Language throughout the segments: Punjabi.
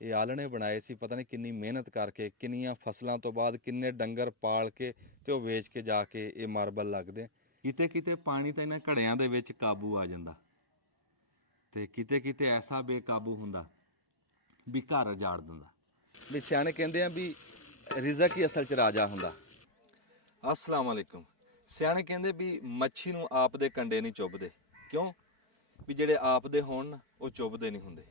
ਇਹ ਆਲਣੇ ਬਣਾਏ ਸੀ, ਪਤਾ ਨਹੀਂ ਕਿੰਨੀ ਮਿਹਨਤ ਕਰਕੇ, ਕਿੰਨੀਆਂ ਫਸਲਾਂ ਤੋਂ ਬਾਅਦ ਕਿੰਨੇ ਡੰਗਰ ਪਾਲ ਕੇ ਤੇ ਉਹ ਵੇਚ ਕੇ ਜਾ ਕੇ ਇਹ ਮਾਰਬਲ ਲੱਗਦੇ। ਕਿਤੇ ਕਿਤੇ ਪਾਣੀ ਤਾਂ ਇਹਨਾਂ ਘੜਿਆਂ ਦੇ ਵਿੱਚ ਕਾਬੂ ਆ ਜਾਂਦਾ ਤੇ ਕਿਤੇ ਕਿਤੇ ਐਸਾ ਬੇਕਾਬੂ ਹੁੰਦਾ ਵੀ ਘਰ ਉਜਾੜ ਦਿੰਦਾ। ਵੀ ਸਿਆਣੇ ਕਹਿੰਦੇ ਆ ਵੀ ਰਿਜ਼ਕ ਹੀ ਅਸਲ 'ਚ ਰਾਜਾ ਹੁੰਦਾ। ਅਸਲਾਮ ਵਾਲੇਕੁਮ। ਸਿਆਣੇ ਕਹਿੰਦੇ ਵੀ ਮੱਛੀ ਨੂੰ ਆਪ ਦੇ ਕੰਡੇ ਨਹੀਂ ਚੁੱਭਦੇ। ਕਿਉਂ? ਵੀ ਜਿਹੜੇ ਆਪ ਦੇ ਹੋਣ ਨਾ ਉਹ ਚੁੱਭਦੇ ਨਹੀਂ ਹੁੰਦੇ।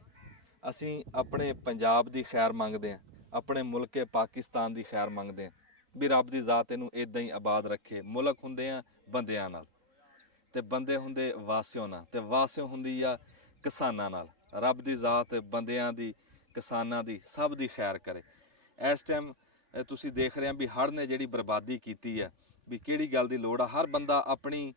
ਅਸੀਂ ਆਪਣੇ ਪੰਜਾਬ ਦੀ ਖੈਰ ਮੰਗਦੇ ਹਾਂ, ਆਪਣੇ ਮੁਲਕ ਪਾਕਿਸਤਾਨ ਦੀ ਖੈਰ ਮੰਗਦੇ ਹਾਂ ਵੀ ਰੱਬ ਦੀ ਜ਼ਾਤ ਇਹਨੂੰ ਇਦਾਂ ਹੀ ਆਬਾਦ ਰੱਖੇ। ਮੁਲਕ ਹੁੰਦੇ ਆ ਬੰਦਿਆਂ ਨਾਲ ਤੇ ਬੰਦੇ ਹੁੰਦੇ ਵਾਸਿਓ ਨਾਲ ਤੇ ਵਾਸਿਓ ਹੁੰਦੀ ਆ ਕਿਸਾਨਾਂ ਨਾਲ। ਰੱਬ ਦੀ ਜ਼ਾਤ ਬੰਦਿਆਂ ਦੀ, ਕਿਸਾਨਾਂ ਦੀ, ਸਭ ਦੀ ਖੈਰ ਕਰੇ। ਇਸ ਟਾਈਮ ਤੁਸੀਂ ਦੇਖ ਰਹੇ ਆ ਵੀ ਹੜ੍ਹ ਨੇ ਜਿਹੜੀ ਬਰਬਾਦੀ ਕੀਤੀ ਆ, ਵੀ ਕਿਹੜੀ ਗੱਲ ਦੀ ਲੋੜ ਆ। ਹਰ ਬੰਦਾ ਆਪਣੀ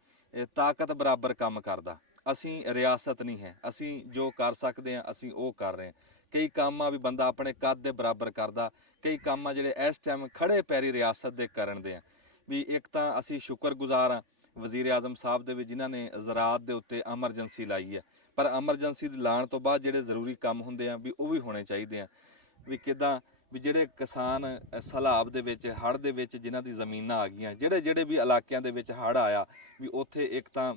ਤਾਕਤ ਬਰਾਬਰ ਕੰਮ ਕਰਦਾ। ਅਸੀਂ ਰਿਆਸਤ ਨਹੀਂ ਹੈ, ਅਸੀਂ ਜੋ ਕਰ ਸਕਦੇ ਹਾਂ ਅਸੀਂ ਉਹ ਕਰ ਰਹੇ ਹਾਂ। ਕਈ ਕੰਮ ਆ ਵੀ ਬੰਦਾ ਆਪਣੇ ਕੱਦ ਦੇ ਬਰਾਬਰ ਕਰਦਾ, ਕਈ ਕੰਮ ਆ ਜਿਹੜੇ ਇਸ ਟਾਈਮ ਖੜੇ ਪੈਰੀ ਰਿਆਸਤ ਦੇ ਕਰਨ ਦੇ ਆ। ਵੀ ਇੱਕ ਤਾਂ ਅਸੀਂ ਸ਼ੁਕਰਗੁਜ਼ਾਰ ਹਾਂ ਵਜ਼ੀਰ ਆਜ਼ਮ ਸਾਹਿਬ ਦੇ ਵੀ ਜਿਨ੍ਹਾਂ ਨੇ ਜ਼ਰਾਅਤ ਦੇ ਉੱਤੇ ਐਮਰਜੈਂਸੀ ਲਾਈ ਹੈ, ਪਰ ਐਮਰਜੈਂਸੀ ਦੀ ਲਾਉਣ ਤੋਂ ਬਾਅਦ ਜਿਹੜੇ ਜ਼ਰੂਰੀ ਕੰਮ ਹੁੰਦੇ ਆ ਵੀ ਉਹ ਵੀ ਹੋਣੇ ਚਾਹੀਦੇ ਆ। ਵੀ ਕਿੱਦਾਂ ਵੀ ਜਿਹੜੇ ਕਿਸਾਨ ਸੈਲਾਬ ਦੇ ਵਿੱਚ, ਹੜ੍ਹ ਦੇ ਵਿੱਚ ਜਿਨ੍ਹਾਂ ਦੀ ਜ਼ਮੀਨਾਂ ਆ ਗਈਆਂ, ਜਿਹੜੇ ਵੀ ਇਲਾਕਿਆਂ ਦੇ ਵਿੱਚ ਹੜ੍ਹ ਆਇਆ, ਵੀ ਉੱਥੇ ਇੱਕ ਤਾਂ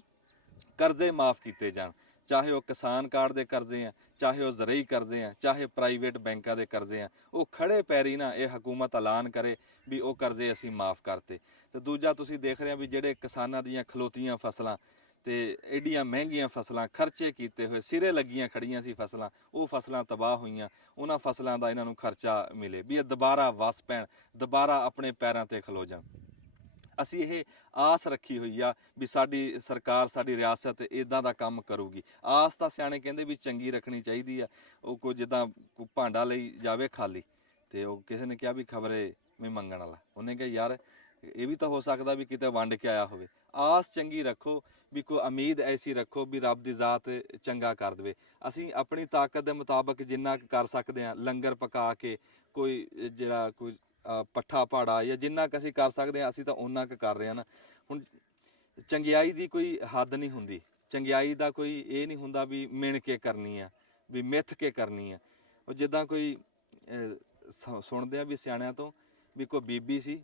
ਕਰਜ਼ੇ ਮਾਫ ਕੀਤੇ ਜਾਣ, ਚਾਹੇ ਉਹ ਕਿਸਾਨ ਕਾਰਡ ਦੇ ਕਰਜ਼ੇ ਆ, ਚਾਹੇ ਉਹ ਜ਼ਰਈ ਕਰਜ਼ੇ ਆ, ਚਾਹੇ ਪ੍ਰਾਈਵੇਟ ਬੈਂਕਾਂ ਦੇ ਕਰਜ਼ੇ ਆ, ਉਹ ਖੜੇ ਪੈਰੀ ਨਾ ਇਹ ਹਕੂਮਤ ਐਲਾਨ ਕਰੇ ਵੀ ਉਹ ਕਰਜ਼ੇ ਅਸੀਂ ਮਾਫ ਕਰਤੇ। ਤੇ ਦੂਜਾ ਤੁਸੀਂ ਦੇਖ ਰਹੇ ਆ ਵੀ ਜਿਹੜੇ ਕਿਸਾਨਾਂ ਦੀਆਂ ਖਲੋਤੀਆਂ ਫਸਲਾਂ ਤੇ ਐਡੀਆਂ ਮਹਿੰਗੀਆਂ ਫਸਲਾਂ, ਖਰਚੇ ਕੀਤੇ ਹੋਏ, ਸਿਰੇ ਲੱਗੀਆਂ ਖੜੀਆਂ ਸੀ ਫਸਲਾਂ, ਉਹ ਫਸਲਾਂ ਤਬਾਹ ਹੋਈਆਂ। ਉਹਨਾਂ ਫਸਲਾਂ ਦਾ ਇਹਨਾਂ ਨੂੰ ਖਰਚਾ ਮਿਲੇ ਵੀ ਇਹ ਦੁਬਾਰਾ ਵਸ ਪੈਣ, ਦੁਬਾਰਾ ਆਪਣੇ ਪੈਰਾਂ ਤੇ ਖਲੋ ਜਾਣ। ਅਸੀਂ ਇਹ ਆਸ ਰੱਖੀ ਹੋਈ ਆ ਵੀ ਸਾਡੀ ਸਰਕਾਰ, ਸਾਡੀ ਰਿਆਸਤ ਇਦਾਂ ਦਾ ਕੰਮ ਕਰੂਗੀ। ਆਸ ਤਾਂ ਸਿਆਣੇ ਕਹਿੰਦੇ ਵੀ ਚੰਗੀ ਰੱਖਣੀ ਚਾਹੀਦੀ ਆ। ਉਹ ਕੋਈ ਜਿੱਦਾਂ ਕੋਈ ਭਾਂਡਾ ਲਈ ਜਾਵੇ ਖਾਲੀ ਤੇ ਉਹ ਕਿਸੇ ਨੇ ਕਿਹਾ ਵੀ ਖਬਰੇ ਮੈਂ ਮੰਗਣ ਵਾਲਾ, ਉਹਨੇ ਕਿਹਾ ਯਾਰ ਇਹ ਵੀ ਤਾਂ ਹੋ ਸਕਦਾ ਵੀ ਕਿਤੇ ਵੰਡ ਕੇ ਆਇਆ ਹੋਵੇ। ਆਸ ਚੰਗੀ ਰੱਖੋ, ਵੀ ਕੋਈ ਉਮੀਦ ਐਸੀ ਰੱਖੋ ਵੀ ਰੱਬ ਦੀ ਜ਼ਾਤ ਚੰਗਾ ਕਰ ਦੇਵੇ। ਅਸੀਂ ਆਪਣੀ ਤਾਕਤ ਦੇ ਮੁਤਾਬਕ ਜਿੰਨਾ ਕੁ ਕਰ ਸਕਦੇ ਹਾਂ, ਲੰਗਰ ਪਕਾ ਕੇ, ਕੋਈ ਜਿਹੜਾ ਕੋਈ ਪੱਠਾ ਪਾੜਾ ਜਾਂ ਜਿੰਨਾ ਕੁ ਅਸੀਂ ਕਰ ਸਕਦੇ ਹਾਂ ਅਸੀਂ ਤਾਂ ਓਨਾ ਕੁ ਕਰ ਰਹੇ ਹਾਂ ਨਾ। ਹੁਣ ਚੰਗਿਆਈ ਦੀ ਕੋਈ ਹੱਦ ਨਹੀਂ ਹੁੰਦੀ, ਚੰਗਿਆਈ ਦਾ ਕੋਈ ਇਹ ਨਹੀਂ ਹੁੰਦਾ ਵੀ ਮਿਣ ਕੇ ਕਰਨੀ ਆ, ਵੀ ਮਿੱਥ ਕੇ ਕਰਨੀ ਆ। ਉਹ ਜਿੱਦਾਂ ਕੋਈ ਸੁਣਦੇ ਆ ਵੀ ਸਿਆਣਿਆਂ ਤੋਂ ਵੀ ਕੋਈ ਬੀਬੀ ਸੀ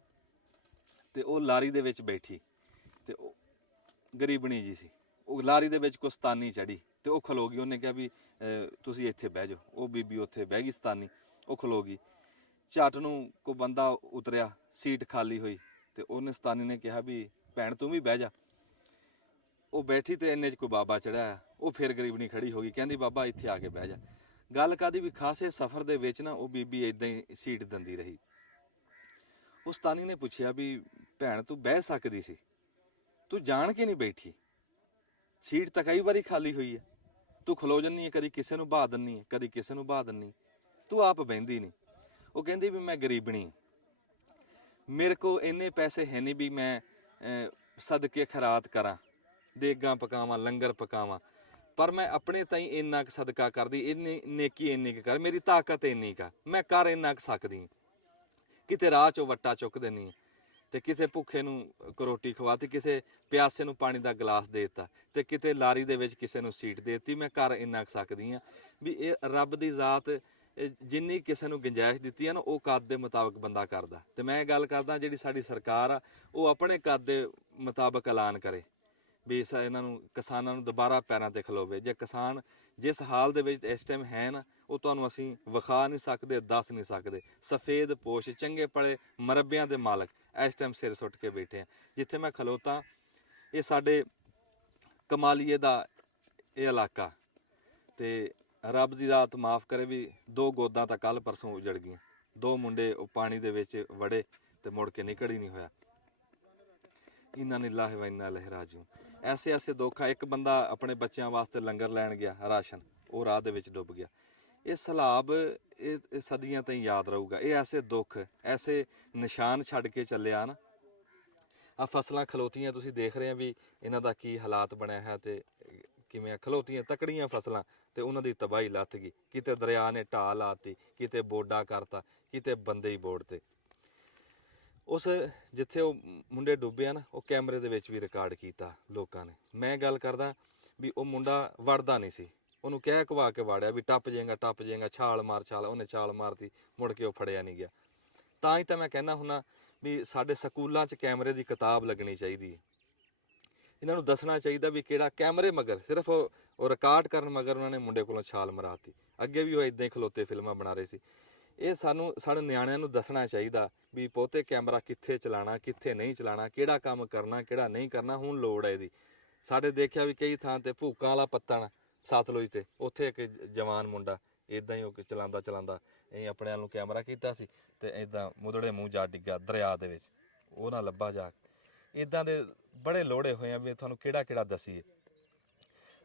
ਤੇ ਉਹ ਲਾਰੀ ਦੇ ਵਿੱਚ ਬੈਠੀ ਤੇ ਉਹ ਗਰੀਬਣੀ ਜੀ ਸੀ, ਉਹ ਲਾਰੀ ਦੇ ਵਿੱਚ ਕੁਸਤਾਨੀ ਚੜੀ ਤੇ ਉਹ ਖਲੋ ਗਈ। ਉਹਨੇ ਕਿਹਾ ਵੀ ਤੁਸੀਂ ਇੱਥੇ ਬਹਿ ਜਾਓ। ਉਹ ਬੀਬੀ ਉੱਥੇ ਬਹਿ ਗਈ ਸਤਾਨੀ, ਉਹ ਖਲੋ ਗਈ। ਝੱਟ ਨੂੰ ਕੋਈ ਬੰਦਾ ਉਤਰਿਆ, ਸੀਟ ਖਾਲੀ ਹੋਈ ਤੇ ਉਹਨੇ ਸਤਾਨੀ ਨੇ ਕਿਹਾ ਵੀ ਭੈਣ ਤੂੰ ਵੀ ਬਹਿ ਜਾ। ਉਹ ਬੈਠੀ ਤੇ ਇੰਨੇ 'ਚ ਕੋਈ ਬਾਬਾ ਚੜਿਆ, ਉਹ ਫਿਰ ਗਰੀਬਣੀ ਖੜੀ ਹੋ ਗਈ, ਕਹਿੰਦੀ ਬਾਬਾ ਇੱਥੇ ਆ ਕੇ ਬਹਿ ਜਾ। ਗੱਲ ਕਾਦੀ ਵੀ ਖਾਸੇ ਸਫ਼ਰ ਦੇ ਵਿੱਚ ਨਾ ਉਹ ਬੀਬੀ ਇਦਾਂ ਹੀ ਸੀਟ ਦਿੰਦੀ ਰਹੀ। ਉਸ ਸਤਾਨੀ ਨੇ ਪੁੱਛਿਆ ਵੀ ਭੈਣ ਤੂੰ ਬਹਿ ਸਕਦੀ ਸੀ, ਤੂੰ ਜਾਣ ਕੇ ਨਹੀਂ ਬੈਠੀ? ਸੀਟ ਤਾਂ ਕਈ ਵਾਰੀ ਖਾਲੀ ਹੋਈ ਹੈ, ਤੂੰ ਖਲੋ ਜੰਨੀ ਹੈ, ਕਦੀ ਕਿਸੇ ਨੂੰ ਬਹਾ ਦਿੰਨੀ ਹੈ, ਕਦੀ ਕਿਸੇ ਨੂੰ ਬਹਾ ਦਿੰਨੀ, ਤੂੰ ਆਪ ਬਹਿੰਦੀ ਨਹੀਂ। ਉਹ ਕਹਿੰਦੀ ਵੀ ਮੈਂ ਗਰੀਬਣੀ, ਮੇਰੇ ਕੋਲ ਇੰਨੇ ਪੈਸੇ ਹੈ ਨਹੀਂ ਵੀ ਮੈਂ ਸਦਕੇ ਖੈਰਾਤ ਕਰਾਂ, ਦੇਗਾਂ ਪਕਾਵਾਂ, ਲੰਗਰ ਪਕਾਵਾਂ, ਪਰ ਮੈਂ ਆਪਣੇ ਤਾਈਂ ਇੰਨਾ ਕੁ ਸਦਕਾ ਕਰਦੀ, ਇੰਨੀ ਨੇਕੀ ਇੰਨੀ ਕੁ ਕਰ, ਮੇਰੀ ਤਾਕਤ ਇੰਨੀ ਕੁ, ਮੈਂ ਕਰ ਇੰਨਾ ਕੁ ਸਕਦੀ। ਕਿਤੇ ਰਾਹ 'ਚੋਂ ਵੱਟਾ ਚੁੱਕ ਦਿੰਦੀ ਤੇ ਕਿਸੇ ਭੁੱਖੇ ਨੂੰ ਰੋਟੀ ਖਵਾਤੀ, ਕਿਸੇ ਪਿਆਸੇ ਨੂੰ ਪਾਣੀ ਦਾ ਗਲਾਸ ਦੇ ਦਿੱਤਾ ਤੇ ਕਿਤੇ ਲਾਰੀ ਦੇ ਵਿੱਚ ਕਿਸੇ ਨੂੰ ਸੀਟ ਦੇ ਦਿੱਤੀ। ਮੈਂ ਕਰ ਇੰਨਾ ਕੁ ਸਕਦੀ ਹਾਂ। ਵੀ ਇਹ ਰੱਬ ਦੀ ਜ਼ਾਤ ਜਿੰਨੀ ਕਿਸੇ ਨੂੰ ਗੁੰਜਾਇਸ਼ ਦਿੱਤੀ ਹੈ ਨਾ, ਉਹ ਕੱਦ ਦੇ ਮੁਤਾਬਕ ਬੰਦਾ ਕਰਦਾ। ਤੇ ਮੈਂ ਇਹ ਗੱਲ ਕਰਦਾ ਜਿਹੜੀ ਸਾਡੀ ਸਰਕਾਰ ਆ ਉਹ ਆਪਣੇ ਕੱਦ ਦੇ ਮੁਤਾਬਕ ਐਲਾਨ ਕਰੇ ਵੀ ਇਹਨਾਂ ਨੂੰ, ਕਿਸਾਨਾਂ ਨੂੰ ਦੁਬਾਰਾ ਪੈਰਾਂ ਤੇ ਖਲੋਵੇ। ਜੇ ਕਿਸਾਨ ਜਿਸ ਹਾਲ ਦੇ ਵਿੱਚ ਇਸ ਟਾਈਮ ਹੈ ਨਾ, ਉਹ ਤੁਹਾਨੂੰ ਅਸੀਂ ਵਿਖਾ ਨਹੀਂ ਸਕਦੇ, ਦੱਸ ਨਹੀਂ ਸਕਦੇ। ਸਫੇਦ ਪੋਸ਼, ਚੰਗੇ ਭਲੇ ਮਰੱਬਿਆਂ ਦੇ ਮਾਲਕ ਇਸ ਟਾਈਮ ਸਿਰ ਸੁੱਟ ਕੇ ਬੈਠੇ ਆ। ਜਿੱਥੇ ਮੈਂ ਖਲੋਤਾ ਇਹ ਸਾਡੇ ਕਮਾਲੀਏ ਦਾ ਇਹ ਇਲਾਕਾ, ਤੇ ਰੱਬ ਦੀ ਜ਼ਾਤ ਮਾਫ ਕਰੇ ਵੀ 2 ਗੋਦਾਂ ਤਾਂ ਕੱਲ ਪਰਸੋਂ ਉਜੜ ਗਈਆਂ। 2 ਮੁੰਡੇ ਉਹ ਪਾਣੀ ਦੇ ਵਿੱਚ ਵੜੇ ਤੇ ਮੁੜ ਕੇ ਨਿਕਲ ਹੀ ਨਹੀਂ ਹੋਇਆ। ਇੰਨਾ ਲਿਲਾਹਿ व ਇੰਨਾ ਇਲੈਹਿ ਰਾਜਿਊਨ। ਐਸੇ ਦੁੱਖ ਆ। ਇੱਕ ਬੰਦਾ ਆਪਣੇ ਬੱਚਿਆਂ ਵਾਸਤੇ ਲੰਗਰ ਲੈਣ ਗਿਆ, ਰਾਸ਼ਨ, ਉਹ ਰਾਹ ਦੇ ਵਿੱਚ ਡੁੱਬ ਗਿਆ। ਇਹ ਸੈਲਾਬ ਇਹ ਸਦੀਆਂ ਤਾਈਂ ਯਾਦ ਰਹੂਗਾ। ਇਹ ਐਸੇ ਦੁੱਖ, ਐਸੇ ਨਿਸ਼ਾਨ ਛੱਡ ਕੇ ਚੱਲਿਆ ਨਾ। ਆ ਫਸਲਾਂ ਖਲੋਤੀਆਂ ਤੁਸੀਂ ਦੇਖ ਰਹੇ ਆ ਵੀ ਇਹਨਾਂ ਦਾ ਕੀ ਹਾਲਾਤ ਬਣਿਆ ਹੈ ਤੇ ਕਿਵੇਂ ਖਲੋਤੀਆਂ ਤਕੜੀਆਂ ਫਸਲਾਂ ਤੇ ਉਹਨਾਂ ਦੀ ਤਬਾਹੀ ਲੱਥ ਗਈ। ਕਿਤੇ ਦਰਿਆ ਨੇ ਢਾਹ ਲਾਤੀ, ਕਿਤੇ ਬੋਡਾ ਕਰਤਾ, ਕਿਤੇ ਬੰਦੇ ਹੀ ਬੋੜ ਤੇ। ਉਸ ਜਿੱਥੇ ਉਹ ਮੁੰਡੇ ਡੁੱਬੇ ਆ ਨਾ, ਉਹ ਕੈਮਰੇ ਦੇ ਵਿੱਚ ਵੀ ਰਿਕਾਰਡ ਕੀਤਾ ਲੋਕਾਂ ਨੇ। ਮੈਂ ਗੱਲ ਕਰਦਾ ਵੀ ਉਹ ਮੁੰਡਾ ਵੜਦਾ ਨਹੀਂ ਸੀ, ਉਹਨੂੰ ਕਹਿ ਕਵਾ ਕੇ ਵਾੜਿਆ ਵੀ ਟੱਪ ਜਾਏਗਾ, ਛਾਲ ਮਾਰ, ਉਹਨੇ ਛਾਲ ਮਾਰਤੀ, ਮੁੜ ਕੇ ਉਹ ਫੜਿਆ ਨਹੀਂ ਗਿਆ। ਤਾਂ ਹੀ ਤਾਂ ਮੈਂ ਕਹਿੰਦਾ ਹੁੰਦਾ ਵੀ ਸਾਡੇ ਸਕੂਲਾਂ 'ਚ ਕੈਮਰੇ ਦੀ ਕਿਤਾਬ ਲੱਗਣੀ ਚਾਹੀਦੀ ਹੈ। ਇਹਨਾਂ ਨੂੰ ਦੱਸਣਾ ਚਾਹੀਦਾ ਵੀ ਕਿਹੜਾ ਕੈਮਰੇ ਮਗਰ ਸਿਰਫ ਉਹ ਰਿਕਾਰਡ ਕਰਨ ਮਗਰ ਉਹਨਾਂ ਨੇ ਮੁੰਡੇ ਕੋਲੋਂ ਛਾਲ ਮਰਾਤੀ। ਅੱਗੇ ਵੀ ਉਹ ਇਦਾਂ ਹੀ ਖਲੋਤੇ ਫਿਲਮਾਂ ਬਣਾ ਰਹੇ ਸੀ। ਇਹ ਸਾਡੇ ਨਿਆਣਿਆਂ ਨੂੰ ਦੱਸਣਾ ਚਾਹੀਦਾ ਵੀ ਪੋਤੇ ਕੈਮਰਾ ਕਿੱਥੇ ਚਲਾਉਣਾ, ਕਿੱਥੇ ਨਹੀਂ ਚਲਾਉਣਾ, ਕਿਹੜਾ ਕੰਮ ਕਰਨਾ, ਕਿਹੜਾ ਨਹੀਂ ਕਰਨਾ। ਹੁਣ ਲੋੜ ਹੈ ਇਹਦੀ। ਸਾਡੇ ਦੇਖਿਆ ਵੀ ਕਈ ਥਾਂ ਤੇ ਭੂਕਾਂ ਵਾਲਾ ਪੱਤਣ ਸਤਲੁਜ ਤੇ, ਉੱਥੇ ਇੱਕ ਜਵਾਨ ਮੁੰਡਾ ਇਦਾਂ ਹੀ ਉਹ ਚਲਾਉਂਦਾ ਇਹ ਆਪਣੇ ਵੱਲ ਨੂੰ ਕੈਮਰਾ ਕੀਤਾ ਸੀ ਤੇ ਇਦਾਂ ਮੁੱਦੜੇ ਮੂੰਹ ਜਾ ਡਿੱਗਾ ਦਰਿਆ ਦੇ ਵਿੱਚ, ਉਹ ਨਾ ਲੱਭਾ ਜਾ ਕੇ। ਇਦਾਂ ਦੇ ਬੜੇ ਲੋੜੇ ਹੋਏ ਆ ਵੀ ਤੁਹਾਨੂੰ ਕਿਹੜਾ ਦੱਸੀਏ।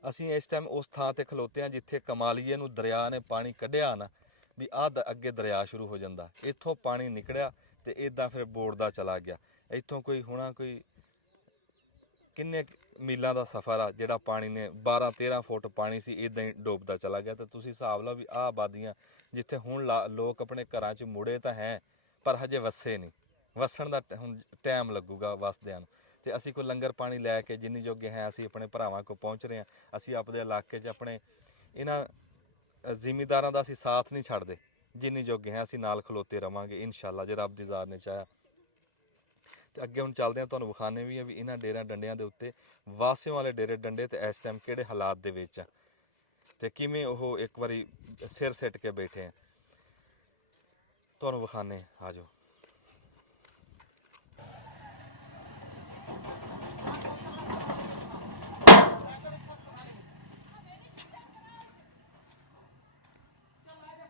ਅਸੀਂ ਇਸ ਟਾਈਮ ਉਸ ਥਾਂ ਤੇ ਖਲੋਤੇ ਹਾਂ ਜਿੱਥੇ ਕਮਾਲੀਏ ਨੂੰ ਦਰਿਆ ਨੇ ਪਾਣੀ ਕੱਢਿਆ ਨਾ, ਵੀ ਅੱਗੇ ਦਰਿਆ ਸ਼ੁਰੂ ਹੋ ਜਾਂਦਾ। ਇੱਥੋਂ ਪਾਣੀ ਨਿਕਲਿਆ ਤੇ ਇਦਾਂ ਫਿਰ ਬੋੜਦਾ ਚਲਾ ਗਿਆ। ਇੱਥੋਂ ਕੋਈ ਕਿੰਨੇ ਮੀਲਾਂ ਦਾ ਸਫ਼ਰ ਆ ਜਿਹੜਾ ਪਾਣੀ ਨੇ 12-13 ਫੁੱਟ ਪਾਣੀ ਸੀ ਇਦਾਂ ਹੀ ਡੋਬਦਾ ਚਲਾ ਗਿਆ। ਤੇ ਤੁਸੀਂ ਹਿਸਾਬ ਲਓ ਵੀ ਆਹ ਆਬਾਦੀਆਂ ਜਿੱਥੇ ਹੁਣ ਲੋਕ ਆਪਣੇ ਘਰਾਂ 'ਚ ਮੁੜੇ ਤਾਂ ਹੈ ਪਰ ਹਜੇ ਵਸੇ ਨਹੀਂ। ਵਸਣ ਦਾ ਹੁਣ ਟਾਈਮ ਲੱਗੂਗਾ ਵਸਦਿਆਂ ਨੂੰ। ਤੇ ਅਸੀਂ ਕੋਈ ਲੰਗਰ ਪਾਣੀ ਲੈ ਕੇ ਜਿੰਨੀ ਜੋਗੇ ਹੈ ਅਸੀਂ ਆਪਣੇ ਭਰਾਵਾਂ ਕੋਲ ਪਹੁੰਚ ਰਹੇ ਹਾਂ। ਅਸੀਂ ਆਪਣੇ ਇਲਾਕੇ 'ਚ ਆਪਣੇ ਇਹਨਾਂ ਜ਼ਿਮੀਂਦਾਰਾਂ ਦਾ ਅਸੀਂ ਸਾਥ ਨਹੀਂ ਛੱਡਦੇ। ਜਿੰਨੀ ਜੋਗੇ ਹੈ ਅਸੀਂ ਨਾਲ ਖਲੋਤੇ ਰਵਾਂਗੇ ਇਨਸ਼ਾਅੱਲਾ, ਜੇ ਰੱਬ ਦੀ ਜ਼ਾਤ ਨੇ ਚਾਹਿਆ। ਤੇ ਅੱਗੇ ਹੁਣ ਚੱਲਦੇ ਹਾਂ, ਤੁਹਾਨੂੰ ਵਿਖਾਣੇ ਵੀ ਆ ਵੀ ਇਹਨਾਂ ਡੇਰਿਆਂ ਡੰਡਿਆਂ ਦੇ ਉੱਤੇ ਵਾਸਿਆਂ ਵਾਲੇ ਡੇਰੇ ਡੰਡੇ ਤੇ ਇਸ ਟਾਈਮ ਕਿਹੜੇ ਹਾਲਾਤ ਦੇ ਵਿੱਚ ਆ ਤੇ ਕਿਵੇਂ ਉਹ ਇੱਕ ਵਾਰੀ ਸਿਰ ਸਿੱਟ ਕੇ ਬੈਠੇ ਆ। ਤੁਹਾਨੂੰ ਵਿਖਾਣੇ, ਆ ਜਾਓ।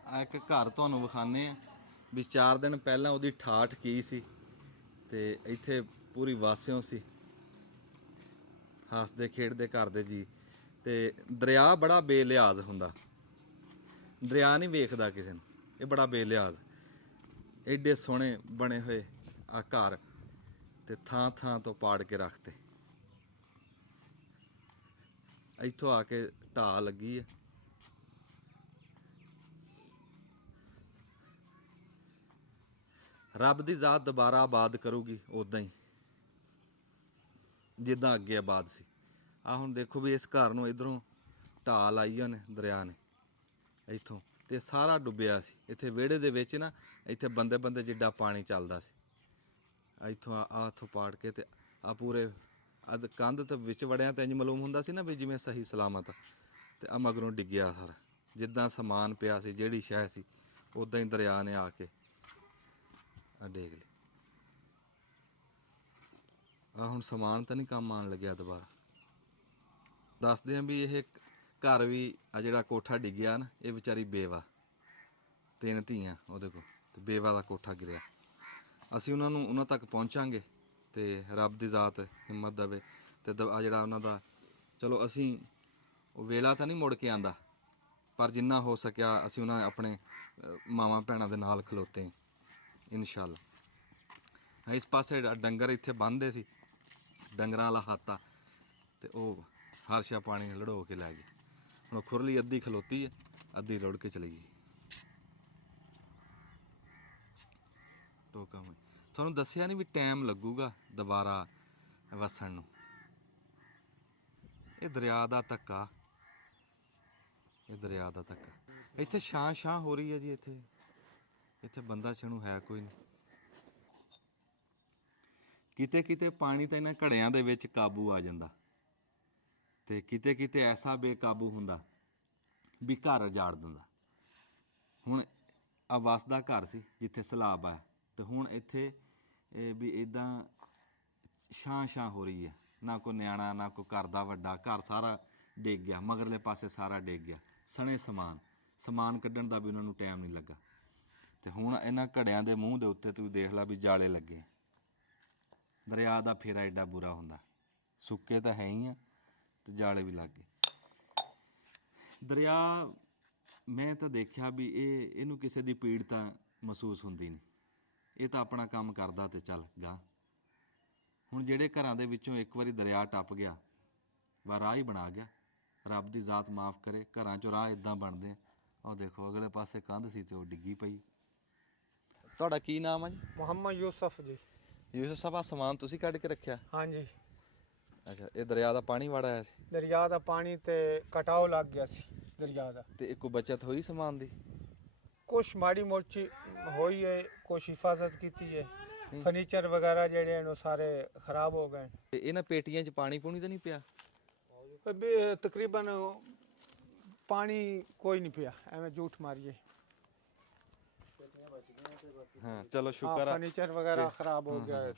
ਆ ਇੱਕ ਘਰ ਤੁਹਾਨੂੰ ਵਿਖਾਣੇ ਆ ਵੀ 4 ਦਿਨ ਪਹਿਲਾਂ ਉਹਦੀ ਠਾਠ ਕੀ ਸੀ ਤੇ ਇੱਥੇ ਪੂਰੀ ਵਾਸਿਓ ਸੀ, ਹੱਸਦੇ ਖੇਡਦੇ ਘਰ ਦੇ ਜੀ। ਤੇ ਦਰਿਆ ਬੜਾ ਬੇਲਿਹਾਜ਼ ਹੁੰਦਾ, ਦਰਿਆ ਨਹੀਂ ਵੇਖਦਾ ਕਿਸੇ ਨੂੰ, ਇਹ ਬੜਾ ਬੇਲਿਹਾਜ਼। ਐਡੇ ਸੋਹਣੇ ਬਣੇ ਹੋਏ ਆ ਘਰ ਤੇ ਥਾਂ ਤੋਂ ਪਾੜ ਕੇ ਰੱਖਤੇ। ਇੱਥੋਂ ਆ ਕੇ ਢਾਹ ਲੱਗੀ ਹੈ। ਰੱਬ ਦੀ ਜ਼ਾਤ ਦੁਬਾਰਾ ਆਬਾਦ ਕਰੂਗੀ ਉਦਾਂ ਹੀ ਜਿੱਦਾਂ ਅੱਗੇ ਆਬਾਦ ਸੀ। ਆ ਹੁਣ ਦੇਖੋ ਵੀ ਇਸ ਘਰ ਨੂੰ ਇਧਰੋਂ ਢਾਹ ਲਾਈ ਉਹਨੇ ਦਰਿਆ ਨੇ ਇੱਥੋਂ, ਤੇ ਸਾਰਾ ਡੁੱਬਿਆ ਸੀ। ਇੱਥੇ ਵਿਹੜੇ ਦੇ ਵਿੱਚ ਨਾ ਇੱਥੇ ਬੰਦੇ ਜਿੱਡਾ ਪਾਣੀ ਚੱਲਦਾ ਸੀ। ਇੱਥੋਂ ਇੱਥੋਂ ਪਾੜ ਕੇ ਤੇ ਆ ਪੂਰੇ ਕੰਧ ਤੇ ਵਿੱਚ ਵੜਿਆ ਤੇ ਇੰਜ ਮਾਲੂਮ ਹੁੰਦਾ ਸੀ ਨਾ ਵੀ ਜਿਵੇਂ ਸਹੀ ਸਲਾਮਤ। ਤੇ ਆ ਮਗਰੋਂ ਡਿੱਗਿਆ ਸਾਰਾ, ਜਿੱਦਾਂ ਸਮਾਨ ਪਿਆ ਸੀ ਜਿਹੜੀ ਸ਼ੈ ਸੀ ਉਦਾਂ ਹੀ ਦਰਿਆ ਨੇ ਆ ਕੇ ਆ ਡੇਗ ਲਈ। ਆ ਹੁਣ ਸਮਾਨ ਤਾਂ ਨਹੀਂ ਕੰਮ ਆਉਣ ਲੱਗਿਆ ਦੁਬਾਰਾ। ਦੱਸਦੇ ਆ ਵੀ ਇਹ ਘਰ ਵੀ ਆ ਜਿਹੜਾ ਕੋਠਾ ਡਿੱਗਿਆ ਨਾ, ਇਹ ਵਿਚਾਰੀ ਬੇਵਾ, 3 ਧੀਆਂ ਉਹਦੇ ਕੋਲ, ਤੇ ਬੇਵਾ ਦਾ ਕੋਠਾ ਗਿਰਿਆ। ਅਸੀਂ ਉਹਨਾਂ ਤੱਕ ਪਹੁੰਚਾਂਗੇ ਤੇ ਰੱਬ ਦੀ ਜ਼ਾਤ ਹਿੰਮਤ ਦੇਵੇ ਤੇ ਆ ਜਿਹੜਾ ਉਹਨਾਂ ਦਾ, ਚਲੋ ਅਸੀਂ ਉਹ ਵੇਲਾ ਤਾਂ ਨਹੀਂ ਮੁੜ ਕੇ ਆਂਦਾ ਪਰ ਜਿੰਨਾ ਹੋ ਸਕਿਆ ਅਸੀਂ ਉਹਨਾਂ ਆਪਣੇ ਮਾਵਾਂ ਭੈਣਾਂ ਦੇ ਨਾਲ ਖਲੋਤੇ ਇਨਸ਼ਾਅੱਲਾ। ਇਸ ਪਾਸੇ ਡੰਗਰ ਇੱਥੇ ਬੰਨ੍ਹਦੇ ਸੀ, ਡੰਗਰਾਂ ਵਾਲਾ ਹਾਤਾ, ਤੇ ਉਹ ਹਰਸ਼ਾ ਪਾਣੀ ਲੜੋ ਕੇ ਲੈ ਗਏ। ਹੁਣ ਖੁਰਲੀ ਅੱਧੀ ਖਲੋਤੀ ਹੈ, ਅੱਧੀ ਰੁੜ ਕੇ ਚਲੀ ਗਈ। ਟੋਕਾ ਤੁਹਾਨੂੰ ਦੱਸਿਆ ਨਹੀਂ ਵੀ ਟਾਈਮ ਲੱਗੂਗਾ ਦੁਬਾਰਾ ਵਸਣ ਨੂੰ। ਇਹ ਦਰਿਆ ਦਾ ਧੱਕਾ, ਇਹ ਦਰਿਆ ਦਾ ਧੱਕਾ। ਇੱਥੇ ਛਾਂ ਹੋ ਰਹੀ ਹੈ ਜੀ। ਇੱਥੇ ਬੰਦਾ ਛਣੂ ਹੈ ਕੋਈ ਨਹੀਂ। ਕਿਤੇ ਪਾਣੀ ਤਾਂ ਇਹਨਾਂ ਘੜਿਆਂ ਦੇ ਵਿੱਚ ਕਾਬੂ ਆ ਜਾਂਦਾ ਤੇ ਕਿਤੇ ਐਸਾ ਬੇਕਾਬੂ ਹੁੰਦਾ ਵੀ ਘਰ ਉਜਾੜ ਦਿੰਦਾ। ਹੁਣ ਆ ਵਸਦਾ ਘਰ ਸੀ ਜਿੱਥੇ ਸਲਾਬ ਆ, ਤੇ ਹੁਣ ਇੱਥੇ ਵੀ ਇਦਾਂ ਛਾਂ ਹੋ ਰਹੀ ਹੈ। ਨਾ ਕੋਈ ਨਿਆਣਾ, ਨਾ ਕੋਈ ਘਰ ਦਾ ਵੱਡਾ, ਘਰ ਸਾਰਾ ਡਿੱਗ ਗਿਆ, ਮਗਰਲੇ ਪਾਸੇ ਸਾਰਾ ਡਿੱਗ ਗਿਆ। ਸਣੇ ਸਮਾਨ ਕੱਢਣ ਦਾ ਵੀ ਉਹਨਾਂ ਨੂੰ ਟਾਈਮ ਨਹੀਂ ਲੱਗਾ। ਤੇ ਹੁਣ ਇਹਨਾਂ ਘੜਿਆਂ ਦੇ ਮੂੰਹ ਦੇ ਉੱਤੇ ਤੁਸੀਂ ਦੇਖ ਲਾ ਵੀ ਜਾਲੇ ਲੱਗੇ। ਦਰਿਆ ਦਾ ਫੇਰਾ ਐਡਾ ਬੁਰਾ ਹੁੰਦਾ, ਸੁੱਕੇ ਤਾਂ ਹੈ ਹੀ ਆ ਤੇ ਜਾਲੇ ਵੀ ਲੱਗ ਗਏ। ਦਰਿਆ ਮੈਂ ਤਾਂ ਦੇਖਿਆ ਵੀ ਇਹਨੂੰ ਕਿਸੇ ਦੀ ਪੀੜ ਤਾਂ ਮਹਿਸੂਸ ਹੁੰਦੀ ਨਹੀਂ। ਇਹ ਤਾਂ ਆਪਣਾ ਕੰਮ ਕਰਦਾ ਤੇ ਚੱਲ ਗਾ। ਹੁਣ ਜਿਹੜੇ ਘਰਾਂ ਦੇ ਵਿੱਚੋਂ ਇੱਕ ਵਾਰੀ ਦਰਿਆ ਟੱਪ ਗਿਆ ਵਾ ਰਾਹ ਹੀ ਬਣਾ ਗਿਆ। ਰੱਬ ਦੀ ਜ਼ਾਤ ਮਾਫ਼ ਕਰੇ, ਘਰਾਂ 'ਚੋਂ ਰਾਹ ਇੱਦਾਂ ਬਣਦੇ। ਉਹ ਦੇਖੋ ਅਗਲੇ ਪਾਸੇ ਕੰਧ ਸੀ ਤੇ ਉਹ ਡਿੱਗੀ ਪਈ। ਤੁਹਾਡਾ ਕੀ ਨਾਮ ਆ ਜੀ? ਮੁਹੰਮਦ ਯੂਸਫ ਜੀ। ਯੂਸਫ ਸਾਹਿਬ, ਆ ਸਮਾਨ ਤੁਸੀਂ ਕੱਢ ਕੇ ਰੱਖਿਆ? ਹਾਂਜੀ। ਅੱਛਾ, ਇਹ ਦਰਿਆ ਦਾ ਪਾਣੀ ਵੜ ਆਇਆ ਸੀ? ਦਰਿਆ ਦਾ ਪਾਣੀ ਤੇ ਕਟਾਓ ਲੱਗ ਗਿਆ ਸੀ। ਦਰਿਆ ਦਾ। ਤੇ ਇੱਕ ਬਚਤ ਹੋਈ ਸਮਾਨ ਦੀ? ਕੁਛ ਮਾੜੀ ਮੋਟੀ ਹੋਈ ਹੈ, ਕੁਛ ਹਿਫਾਜ਼ਤ ਕੀਤੀ ਹੈ। ਫਰਨੀਚਰ ਵਗੈਰਾ ਜਿਹੜੇ ਨੇ ਉਹ ਸਾਰੇ ਖਰਾਬ ਹੋ ਗਏ। ਤੇ ਇਹਨਾਂ ਪੇਟੀਆਂ 'ਚ ਪਾਣੀ ਪੂਣੀ ਤਾਂ ਨਹੀਂ ਪਿਆ? ਤਕਰੀਬਨ ਪਾਣੀ ਕੋਈ ਨਹੀਂ ਪਿਆ, ਐਵੇਂ ਝੂਠ ਮਾਰੀਏ। ਹਾਂ ਚਲੋ ਸ਼ੁਕਰ ਆ। ਫਰਨੀਚਰ ਵਗੈਰਾ ਖਰਾਬ ਹੋ ਗਿਆ ਹੈ।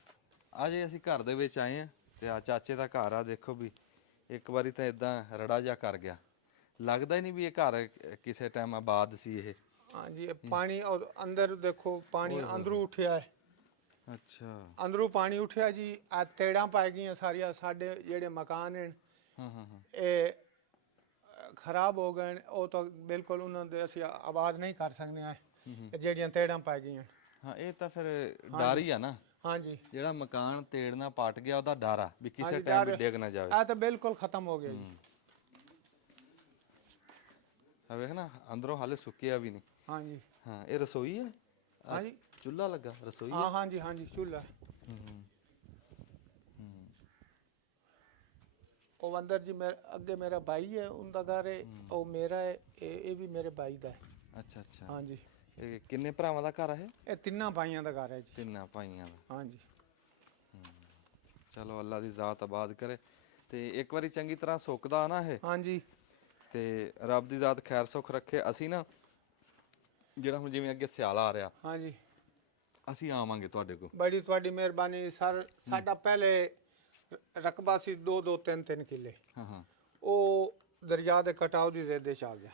ਅਜੇ ਅਸੀਂ ਘਰ ਦੇ ਵਿੱਚ ਆਏ ਆ ਤੇ ਆ ਚਾਚੇ ਦਾ ਘਰ ਆ, ਦੇਖੋ ਵੀ ਇੱਕ ਵਾਰੀ ਤਾਂ ਇਦਾਂ ਰੜਾ ਜਿਹਾ ਕਰ ਗਿਆ, ਲੱਗਦਾ ਹੀ ਨਹੀਂ ਵੀ ਇਹ ਘਰ ਕਿਸੇ ਟਾਈਮ ਆਬਾਦ ਸੀ ਇਹ। ਹਾਂਜੀ ਪਾਣੀ ਅੰਦਰ ਦੇਖੋ, ਪਾਣੀ ਅੰਦਰੋਂ ਉੱਠਿਆ ਹੈ। ਅੱਛਾ ਅੰਦਰੋਂ ਪਾਣੀ ਉੱਠਿਆ ਜੀ, ਆ ਤੇੜਾਂ ਪੈ ਗਈਆਂ ਸਾਰੀਆਂ। ਸਾਡੇ ਜਿਹੜੇ ਮਕਾਨ ਨੇ ਇਹ ਖਰਾਬ ਹੋ ਗਏ ਨੇ, ਉਹ ਤਾਂ ਬਿਲਕੁਲ ਉਹਨਾਂ ਦੇ ਅਸੀਂ ਆਬਾਦ ਨਹੀਂ ਕਰ ਸਕਦੇ ਆ, ਜਿਹੜੀਆਂ ਤੇੜਾਂ ਪੈ ਗਈਆਂ। ਹਾਂ ਇਹ ਤਾਂ ਫਿਰ ਡਰ ਹੀ ਆ ਨਾ। ਹਾਂਜੀ ਜਿਹੜਾ ਮਕਾਨ ਤੇੜਨਾ ਪਟ ਗਿਆ ਉਹਦਾ ਡਰ ਆ ਵੀ ਕਿਸੇ ਟਾਈਮ ਵੀ ਡਿੱਗ ਨਾ ਜਾਵੇ। ਆ ਤਾਂ ਬਿਲਕੁਲ ਖਤਮ ਹੋ ਗਿਆ ਜੀ। ਆ ਵੇਖ ਨਾ ਅੰਦਰੋਂ ਹਾਲੇ ਸੁੱਕਿਆ ਵੀ ਨਹੀਂ। ਹਾਂਜੀ ਹਾਂ ਇਹ ਰਸੋਈ ਹੈ? ਹਾਂਜੀ ਚੁੱਲ੍ਹਾ ਲੱਗਾ ਰਸੋਈ? ਹਾਂ ਹਾਂਜੀ ਹਾਂਜੀ ਚੁੱਲ੍ਹਾ। ਉਹ ਅੰਦਰ ਜੀ ਅੱਗੇ ਮੇਰਾ ਭਾਈ ਹੈ, ਉਹਦਾ ਘਰ ਹੈ। ਉਹ ਮੇਰਾ ਹੈ, ਇਹ ਵੀ ਮੇਰੇ ਭਾਈ ਦਾ ਹੈ। ਅੱਛਾ ਅੱਛਾ। ਹਾਂਜੀ ਇਹ ਕਿੰਨੇ ਭਰਾਵਾਂ ਦਾ ਘਰ ਹੈ? ਇਹ ਤਿੰਨਾਂ ਭਾਈਆਂ ਦਾ ਘਰ ਹੈ ਜੀ। ਤਿੰਨਾਂ ਭਾਈਆਂ ਦਾ। ਹਾਂਜੀ ਚਲੋ ਅੱਲਾ ਦੀ ਜ਼ਾਤ ਆਬਾਦ ਕਰੇ। ਤੇ ਇੱਕ ਵਾਰੀ ਚੰਗੀ ਤਰ੍ਹਾਂ ਸੁੱਕਦਾ ਨਾ ਇਹ, ਹਾਂਜੀ ਤੇ ਰੱਬ ਦੀ ਜ਼ਾਤ ਖੈਰ ਸੁੱਖ ਰੱਖੇ। ਅਸੀਂ ਨਾ ਜਿਹੜਾ ਹੁਣ ਜਿਵੇਂ ਅੱਗੇ ਸਿਆਲ ਆ ਰਿਹਾ, ਹਾਂਜੀ ਅਸੀਂ ਆਵਾਂਗੇ ਤੁਹਾਡੇ ਕੋਲ। ਬੜੀ ਤੁਹਾਡੀ ਮਿਹਰਬਾਨੀ ਸਰ। ਸਾਡਾ ਪਹਿਲੇ ਰਕਬਾ ਸੀ 2-2 3-3 ਕਿੱਲੇ। ਹਾਂ ਹਾਂ। ਉਹ ਦਰਿਆ ਦੇ ਕਟਾਓ ਦੀ ਜ਼ੇਦੇ ਚ ਆ ਗਿਆ।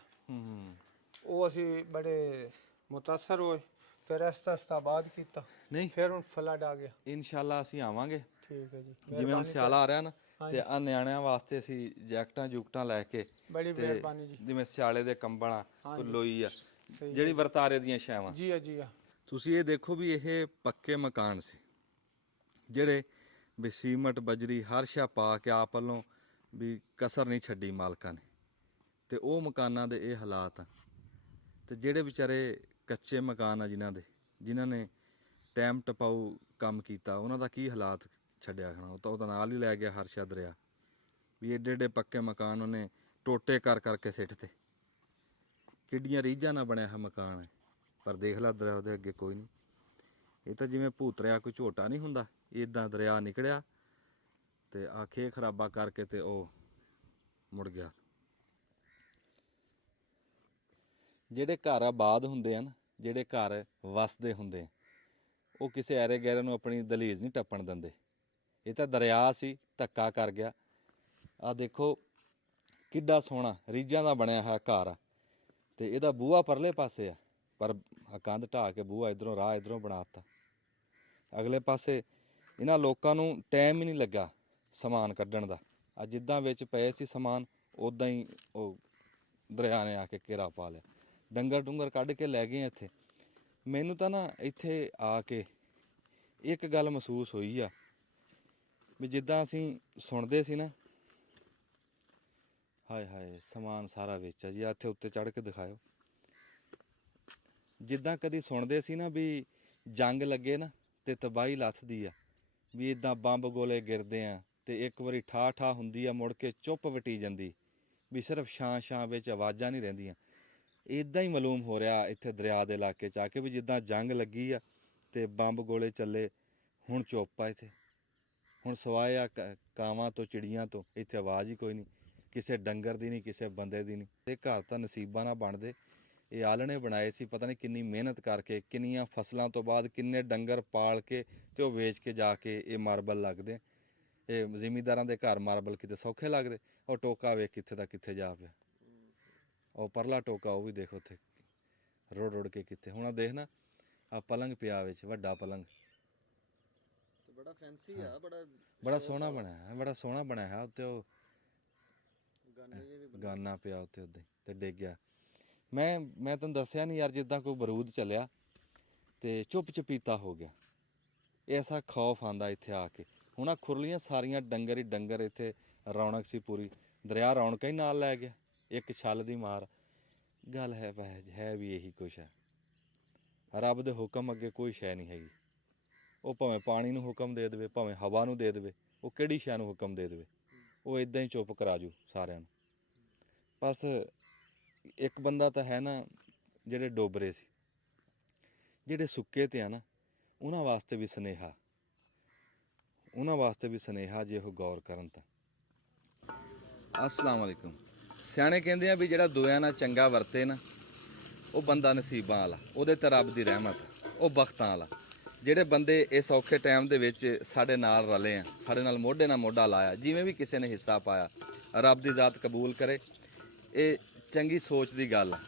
ਉਹ ਅਸੀਂ ਬੜੇ ਮੁਤਾਸਰ ਹੋਏ, ਫਿਰ ਆਸਤਾ ਆਸਤਾ ਆਬਾਦ ਕੀਤਾ। ਨਹੀਂ ਫਿਰ ਹੁਣ ਫਲੱਡ ਆ ਗਿਆ। ਇਨਸ਼ਾਅੱਲਾ ਅਸੀਂ ਆਵਾਂਗੇ। ਠੀਕ ਹੈ ਜੀ। ਜਿਵੇਂ ਹੁਣ ਸਿਆਲ ਆ ਰਿਹਾ ਨਾ, ਤੇ ਆ ਨਿਆਣਿਆਂ ਵਾਸਤੇ ਅਸੀਂ ਜੈਕਟਾਂ ਜੂਕਟਾਂ ਲੈ ਕੇ, ਬੜੀ ਤੇ ਮਿਹਰਬਾਨੀ ਜੀ। ਜਿਵੇਂ ਸਿਆਲੇ ਦੇ ਕੰਬਲ ਆ, ਕੋਈ ਲੋਈ ਆ, ਜਿਹੜੀ ਵਰਤਾਰੇ ਦੀਆਂ ਛਾਵਾਂ। ਜੀ ਆ ਜੀ ਆ। ਤੁਸੀਂ ਇਹ ਦੇਖੋ ਵੀ ਇਹ ਪੱਕੇ ਮਕਾਨ ਸੀ ਜਿਹੜੇ ਵੀ ਸੀਮਟ ਬਜਰੀ ਹਰ ਸ਼ਾ ਪਾ ਕੇ ਆਪ ਵੱਲੋਂ ਵੀ ਕਸਰ ਨਹੀਂ ਛੱਡੀ ਮਾਲਕਾਂ ਨੇ, ਤੇ ਉਹ ਮਕਾਨਾਂ ਦੇ ਇਹ ਹਾਲਾਤ ਆ। ਤੇ ਜਿਹੜੇ ਵਿਚਾਰੇ ਕੱਚੇ ਮਕਾਨ ਆ ਜਿਨ੍ਹਾਂ ਨੇ ਟਾਈਮ ਟਪਾਊ ਕੰਮ ਕੀਤਾ, ਉਹਨਾਂ ਦਾ ਕੀ ਹਾਲਾਤ ਛੱਡਿਆ ਖਾਣਾ। ਉਹ ਤਾਂ ਨਾਲ ਹੀ ਲੈ ਗਿਆ ਹਰਸ਼ਾ ਦਰਿਆ। ਵੀ ਏਡੇ ਏਡੇ ਪੱਕੇ ਮਕਾਨ ਉਹਨੇ ਟੋਟੇ ਕਰ ਕਰਕੇ ਸਿੱਟ ਤੇ। ਕਿੱਡੀਆਂ ਰੀਝਾਂ ਨਾਲ ਬਣਿਆ ਹੈ ਮਕਾਨ ਹੈ, ਪਰ ਦੇਖ ਲਾ ਦਰਿਆ ਉਹਦੇ ਅੱਗੇ ਕੋਈ ਨਹੀਂ। ਇਹ ਤਾਂ ਜਿਵੇਂ ਭੂਤਰਿਆ ਕੋਈ ਝੋਟਾ ਨਹੀਂ ਹੁੰਦਾ, ਇੱਦਾਂ ਦਰਿਆ ਨਿਕਲਿਆ ਤੇ ਆਖੇ ਖਰਾਬਾ ਕਰਕੇ ਤੇ ਉਹ ਮੁੜ ਗਿਆ। ਜਿਹੜੇ ਘਰ ਆਬਾਦ ਹੁੰਦੇ ਆ ਨਾ, ਜਿਹੜੇ ਘਰ ਵਸਦੇ ਹੁੰਦੇ ਆ, ਉਹ ਕਿਸੇ ਐਰੇ ਗੈਰੇ ਨੂੰ ਆਪਣੀ ਦਹਲੀਜ਼ ਨਹੀਂ ਟੱਪਣ ਦਿੰਦੇ। ਇਹ ਤਾਂ ਦਰਿਆ ਸੀ, ਧੱਕਾ ਕਰ ਗਿਆ। ਆ ਦੇਖੋ ਕਿੱਡਾ ਸੋਹਣਾ ਰੀਝਾਂ ਦਾ ਬਣਿਆ ਹੋਇਆ ਘਰ ਆ, ਤੇ ਇਹਦਾ ਬੂਹਾ ਪਰਲੇ ਪਾਸੇ ਆ, ਪਰ ਕੰਧ ਢਾਹ ਕੇ ਬੂਹਾ ਇਧਰੋਂ, ਰਾਹ ਇਧਰੋਂ ਬਣਾਤਾ। ਅਗਲੇ ਪਾਸੇ ਇਹਨਾਂ ਲੋਕਾਂ ਨੂੰ ਟਾਈਮ ਹੀ ਨਹੀਂ ਲੱਗਾ ਸਮਾਨ ਕੱਢਣ ਦਾ। ਆ ਜਿੱਦਾਂ ਵਿੱਚ ਪਏ ਸੀ ਸਮਾਨ, ਉੱਦਾਂ ਹੀ ਉਹ ਦਰਿਆ ਨੇ ਆ ਕੇ ਘੇਰਾ ਪਾ ਲਿਆ। ਡੰਗਰ ਡੁੰਗਰ ਕੱਢ ਕੇ ਲੈ ਗਏ ਇੱਥੇ। ਮੈਨੂੰ ਤਾਂ ਨਾ ਇੱਥੇ ਆ ਕੇ ਇੱਕ ਗੱਲ ਮਹਿਸੂਸ ਹੋਈ ਆ ਵੀ ਜਿੱਦਾਂ ਅਸੀਂ ਸੁਣਦੇ ਸੀ ਨਾ, ਹਾਏ ਹਾਏ ਸਮਾਨ ਸਾਰਾ ਵਿੱਚ ਆ ਜੀ, ਇੱਥੇ ਉੱਤੇ ਚੜ੍ਹ ਕੇ ਦਿਖਾਇਓ। ਜਿੱਦਾਂ ਕਦੀ ਸੁਣਦੇ ਸੀ ਨਾ ਵੀ ਜੰਗ ਲੱਗੇ ਨਾ ਤੇ ਤਬਾਹੀ ਲੱਥਦੀ ਆ, ਵੀ ਇਦਾਂ ਬੰਬ ਗੋਲੇ ਗਿਰਦੇ ਆ ਤੇ ਇੱਕ ਵਾਰੀ ਠਾ ਠਾ ਹੁੰਦੀ ਆ, ਮੁੜ ਕੇ ਚੁੱਪ ਵਟੀ ਜਾਂਦੀ, ਵੀ ਸਿਰਫ ਛਾਂ ਵਿੱਚ ਆਵਾਜ਼ਾਂ ਨਹੀਂ ਰਹਿੰਦੀਆਂ। ਇਦਾਂ ਹੀ ਮਾਲੂਮ ਹੋ ਰਿਹਾ ਇੱਥੇ ਦਰਿਆ ਦੇ ਇਲਾਕੇ 'ਚ ਆ ਕੇ, ਵੀ ਜਿੱਦਾਂ ਜੰਗ ਲੱਗੀ ਆ ਤੇ ਬੰਬ ਗੋਲੇ ਚੱਲੇ, ਹੁਣ ਚੁੱਪ ਆ ਇੱਥੇ। ਹੁਣ ਸਵਾਏ ਆ ਕਾਵਾਂ ਤੋਂ, ਚਿੜੀਆਂ ਤੋਂ, ਇੱਥੇ ਆਵਾਜ਼ ਹੀ ਕੋਈ ਨਹੀਂ, ਕਿਸੇ ਡੰਗਰ ਦੀ ਨਹੀਂ, ਕਿਸੇ ਬੰਦੇ ਦੀ ਨਹੀਂ। ਇਹ ਘਰ ਤਾਂ ਨਸੀਬਾਂ ਨਾਲ ਬਣਦੇ। ਇਹ ਆਲਣੇ ਬਣਾਏ ਸੀ ਪਤਾ ਨਹੀਂ ਕਿੰਨੀ ਮਿਹਨਤ ਕਰਕੇ, ਕਿੰਨੀਆਂ ਫਸਲਾਂ ਤੋਂ ਬਾਅਦ, ਕਿੰਨੇ ਡੰਗਰ ਪਾਲ ਕੇ ਤੇ ਉਹ ਵੇਚ ਕੇ ਜਾ ਕੇ ਇਹ ਮਾਰਬਲ ਲੱਗਦੇ। ਇਹ ਜ਼ਿਮੀਂਦਾਰਾਂ ਦੇ ਘਰ ਮਾਰਬਲ ਕਿਤੇ ਸੌਖੇ ਲੱਗਦੇ। ਉਹ ਟੋਕਾ ਵੇਖ ਕਿੱਥੇ ਦਾ ਕਿੱਥੇ ਜਾ ਪਿਆ। ਉਹ ਪਰਲਾ ਟੋਕਾ ਉਹ ਵੀ ਦੇਖੋ ਉੱਥੇ ਰੋੜ ਰੋੜ ਕੇ ਕਿੱਥੇ। ਹੁਣ ਆ ਦੇਖ ਨਾ, ਆ ਪਲੰਗ ਪਿਆ ਵਿੱਚ, ਵੱਡਾ ਪਲੰਗ, ਬੜਾ ਫੈਂਸੀ ਆ, ਬੜਾ ਸੋਹਣਾ ਬਣਿਆ ਹੈ, ਬੜਾ ਸੋਹਣਾ ਬਣਿਆ ਹੈ। ਉੱਤੇ ਉਹ ਗਾਨਾ ਪਿਆ ਉੱਤੇ ਉੱਦਾਂ ਹੀ ਤੇ ਡਿੱਗ ਗਿਆ। ਮੈਂ ਤੈਨੂੰ ਦੱਸਿਆ ਨਹੀਂ ਯਾਰ, ਜਿੱਦਾਂ ਕੋਈ ਬਰੂਦ ਚੱਲਿਆ ਤੇ ਚੁੱਪ ਚਪੀਤਾ ਹੋ ਗਿਆ। ਐਸਾ ਖੌਫ ਆਂਦਾ ਇੱਥੇ ਆ ਕੇ। ਹੁਣ ਆ ਖੁਰਲੀਆਂ ਸਾਰੀਆਂ ਡੰਗਰ ਹੀ ਡੰਗਰ, ਇੱਥੇ ਰੌਣਕ ਸੀ ਪੂਰੀ, ਦਰਿਆ ਰੌਣਕਾਂ ਹੀ ਨਾਲ ਲੈ ਗਿਆ ਇੱਕ ਛੱਲ ਦੀ ਮਾਰ। ਗੱਲ ਹੈ ਵੀ ਇਹੀ ਕੁਛ ਹੈ। ਰੱਬ ਦੇ ਹੁਕਮ ਅੱਗੇ ਕੋਈ ਸ਼ੈ ਨਹੀਂ ਹੈਗੀ। ਉਹ ਭਾਵੇਂ ਪਾਣੀ ਨੂੰ ਹੁਕਮ ਦੇ ਦੇਵੇ, ਭਾਵੇਂ ਹਵਾ ਨੂੰ ਦੇ ਦੇਵੇ, ਉਹ ਕਿਹੜੀ ਸ਼ੈ ਨੂੰ ਹੁਕਮ ਦੇ ਦੇਵੇ, ਉਹ ਇਦਾਂ ਹੀ ਚੁੱਪ ਕਰਾ ਜੂ ਸਾਰਿਆਂ ਨੂੰ। ਬਸ ਇੱਕ ਬੰਦਾ ਤਾਂ ਹੈ ਨਾ ਜਿਹੜੇ ਡੋਬਰੇ ਸੀ, ਜਿਹੜੇ ਸੁੱਕੇ ਤੇ ਆ ਨਾ, ਉਹਨਾਂ ਵਾਸਤੇ ਵੀ ਸੁਨੇਹਾ ਜੇ ਉਹ ਗੌਰ ਕਰਨ ਤਾਂ। ਅਸਲਾਮ ਵਾਲੇਕੁਮ। ਸਿਆਣੇ ਕਹਿੰਦੇ ਆ ਵੀ ਜਿਹੜਾ ਦੋਆਂ ਨਾਲ ਚੰਗਾ ਵਰਤੇ ਨਾ, ਉਹ ਬੰਦਾ ਨਸੀਬਾਂ ਵਾਲਾ, ਉਹਦੇ ਤੇ ਰੱਬ ਦੀ ਰਹਿਮਤ, ਉਹ ਬਖਤਾਂ ਵਾਲਾ। ਜਿਹੜੇ ਬੰਦੇ ਇਸ ਔਖੇ ਟਾਈਮ ਦੇ ਵਿੱਚ ਸਾਡੇ ਨਾਲ ਰਲੇ ਆ, ਸਾਡੇ ਨਾਲ ਮੋਢੇ ਨਾਲ ਮੋਢਾ ਲਾਇਆ, ਜਿਵੇਂ ਵੀ ਕਿਸੇ ਨੇ ਹਿੱਸਾ ਪਾਇਆ, ਰੱਬ ਦੀ ਜ਼ਾਤ ਕਬੂਲ ਕਰੇ। ਇਹ ਚੰਗੀ ਸੋਚ ਦੀ ਗੱਲ ਆ,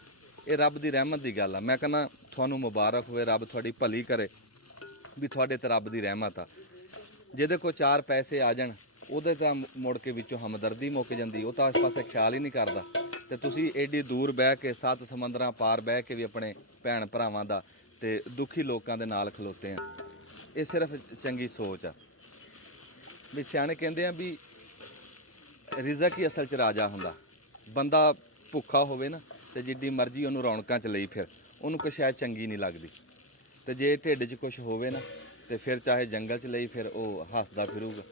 ਇਹ ਰੱਬ ਦੀ ਰਹਿਮਤ ਦੀ ਗੱਲ ਆ। ਮੈਂ ਕਹਿੰਦਾ ਤੁਹਾਨੂੰ ਮੁਬਾਰਕ ਹੋਵੇ, ਰੱਬ ਤੁਹਾਡੀ ਭਲੀ ਕਰੇ, ਵੀ ਤੁਹਾਡੇ ਤੇ ਰੱਬ ਦੀ ਰਹਿਮਤ ਆ। ਜਿਹਦੇ ਕੋਲ 4 ਪੈਸੇ ਆ ਜਾਣ, ਉਹਦੇ ਤਾਂ ਮੁੜ ਕੇ ਵਿੱਚੋਂ ਹਮਦਰਦੀ ਮੁੱਕ ਜਾਂਦੀ, ਉਹ ਤਾਂ ਆਸ ਪਾਸੇ ਖਿਆਲ ਹੀ ਨਹੀਂ ਕਰਦਾ। ਤੇ ਤੁਸੀਂ ਏਡੀ ਦੂਰ ਬਹਿ ਕੇ, 7 ਸਮੁੰਦਰਾਂ ਪਾਰ ਬਹਿ ਕੇ ਵੀ ਆਪਣੇ ਭੈਣ ਭਰਾਵਾਂ ਦਾ ਤੇ ਦੁਖੀ ਲੋਕਾਂ ਦੇ ਨਾਲ ਖਲੋਤੇ ਆ। ਇਹ ਸਿਰਫ ਚੰਗੀ ਸੋਚ ਆ। ਵੀ ਸਿਆਣੇ ਕਹਿੰਦੇ ਆ ਵੀ ਰਿਜ਼ਕ ਹੀ ਅਸਲ 'ਚ ਰਾਜਾ ਹੁੰਦਾ। ਬੰਦਾ ਭੁੱਖਾ ਹੋਵੇ ਨਾ, ਤੇ ਜਿੱਡੀ ਮਰਜ਼ੀ ਉਹਨੂੰ ਰੌਣਕਾਂ 'ਚ ਲਈ ਫਿਰ, ਉਹਨੂੰ ਕੋਈ ਸ਼ਾਇਦ ਚੰਗੀ ਨਹੀਂ ਲੱਗਦੀ। ਤੇ ਜੇ ਢਿੱਡ 'ਚ ਕੁਝ ਹੋਵੇ ਨਾ, ਤੇ ਫਿਰ ਚਾਹੇ ਜੰਗਲ 'ਚ ਲਈ ਫਿਰ, ਉਹ ਹੱਸਦਾ ਫਿਰੂਗਾ।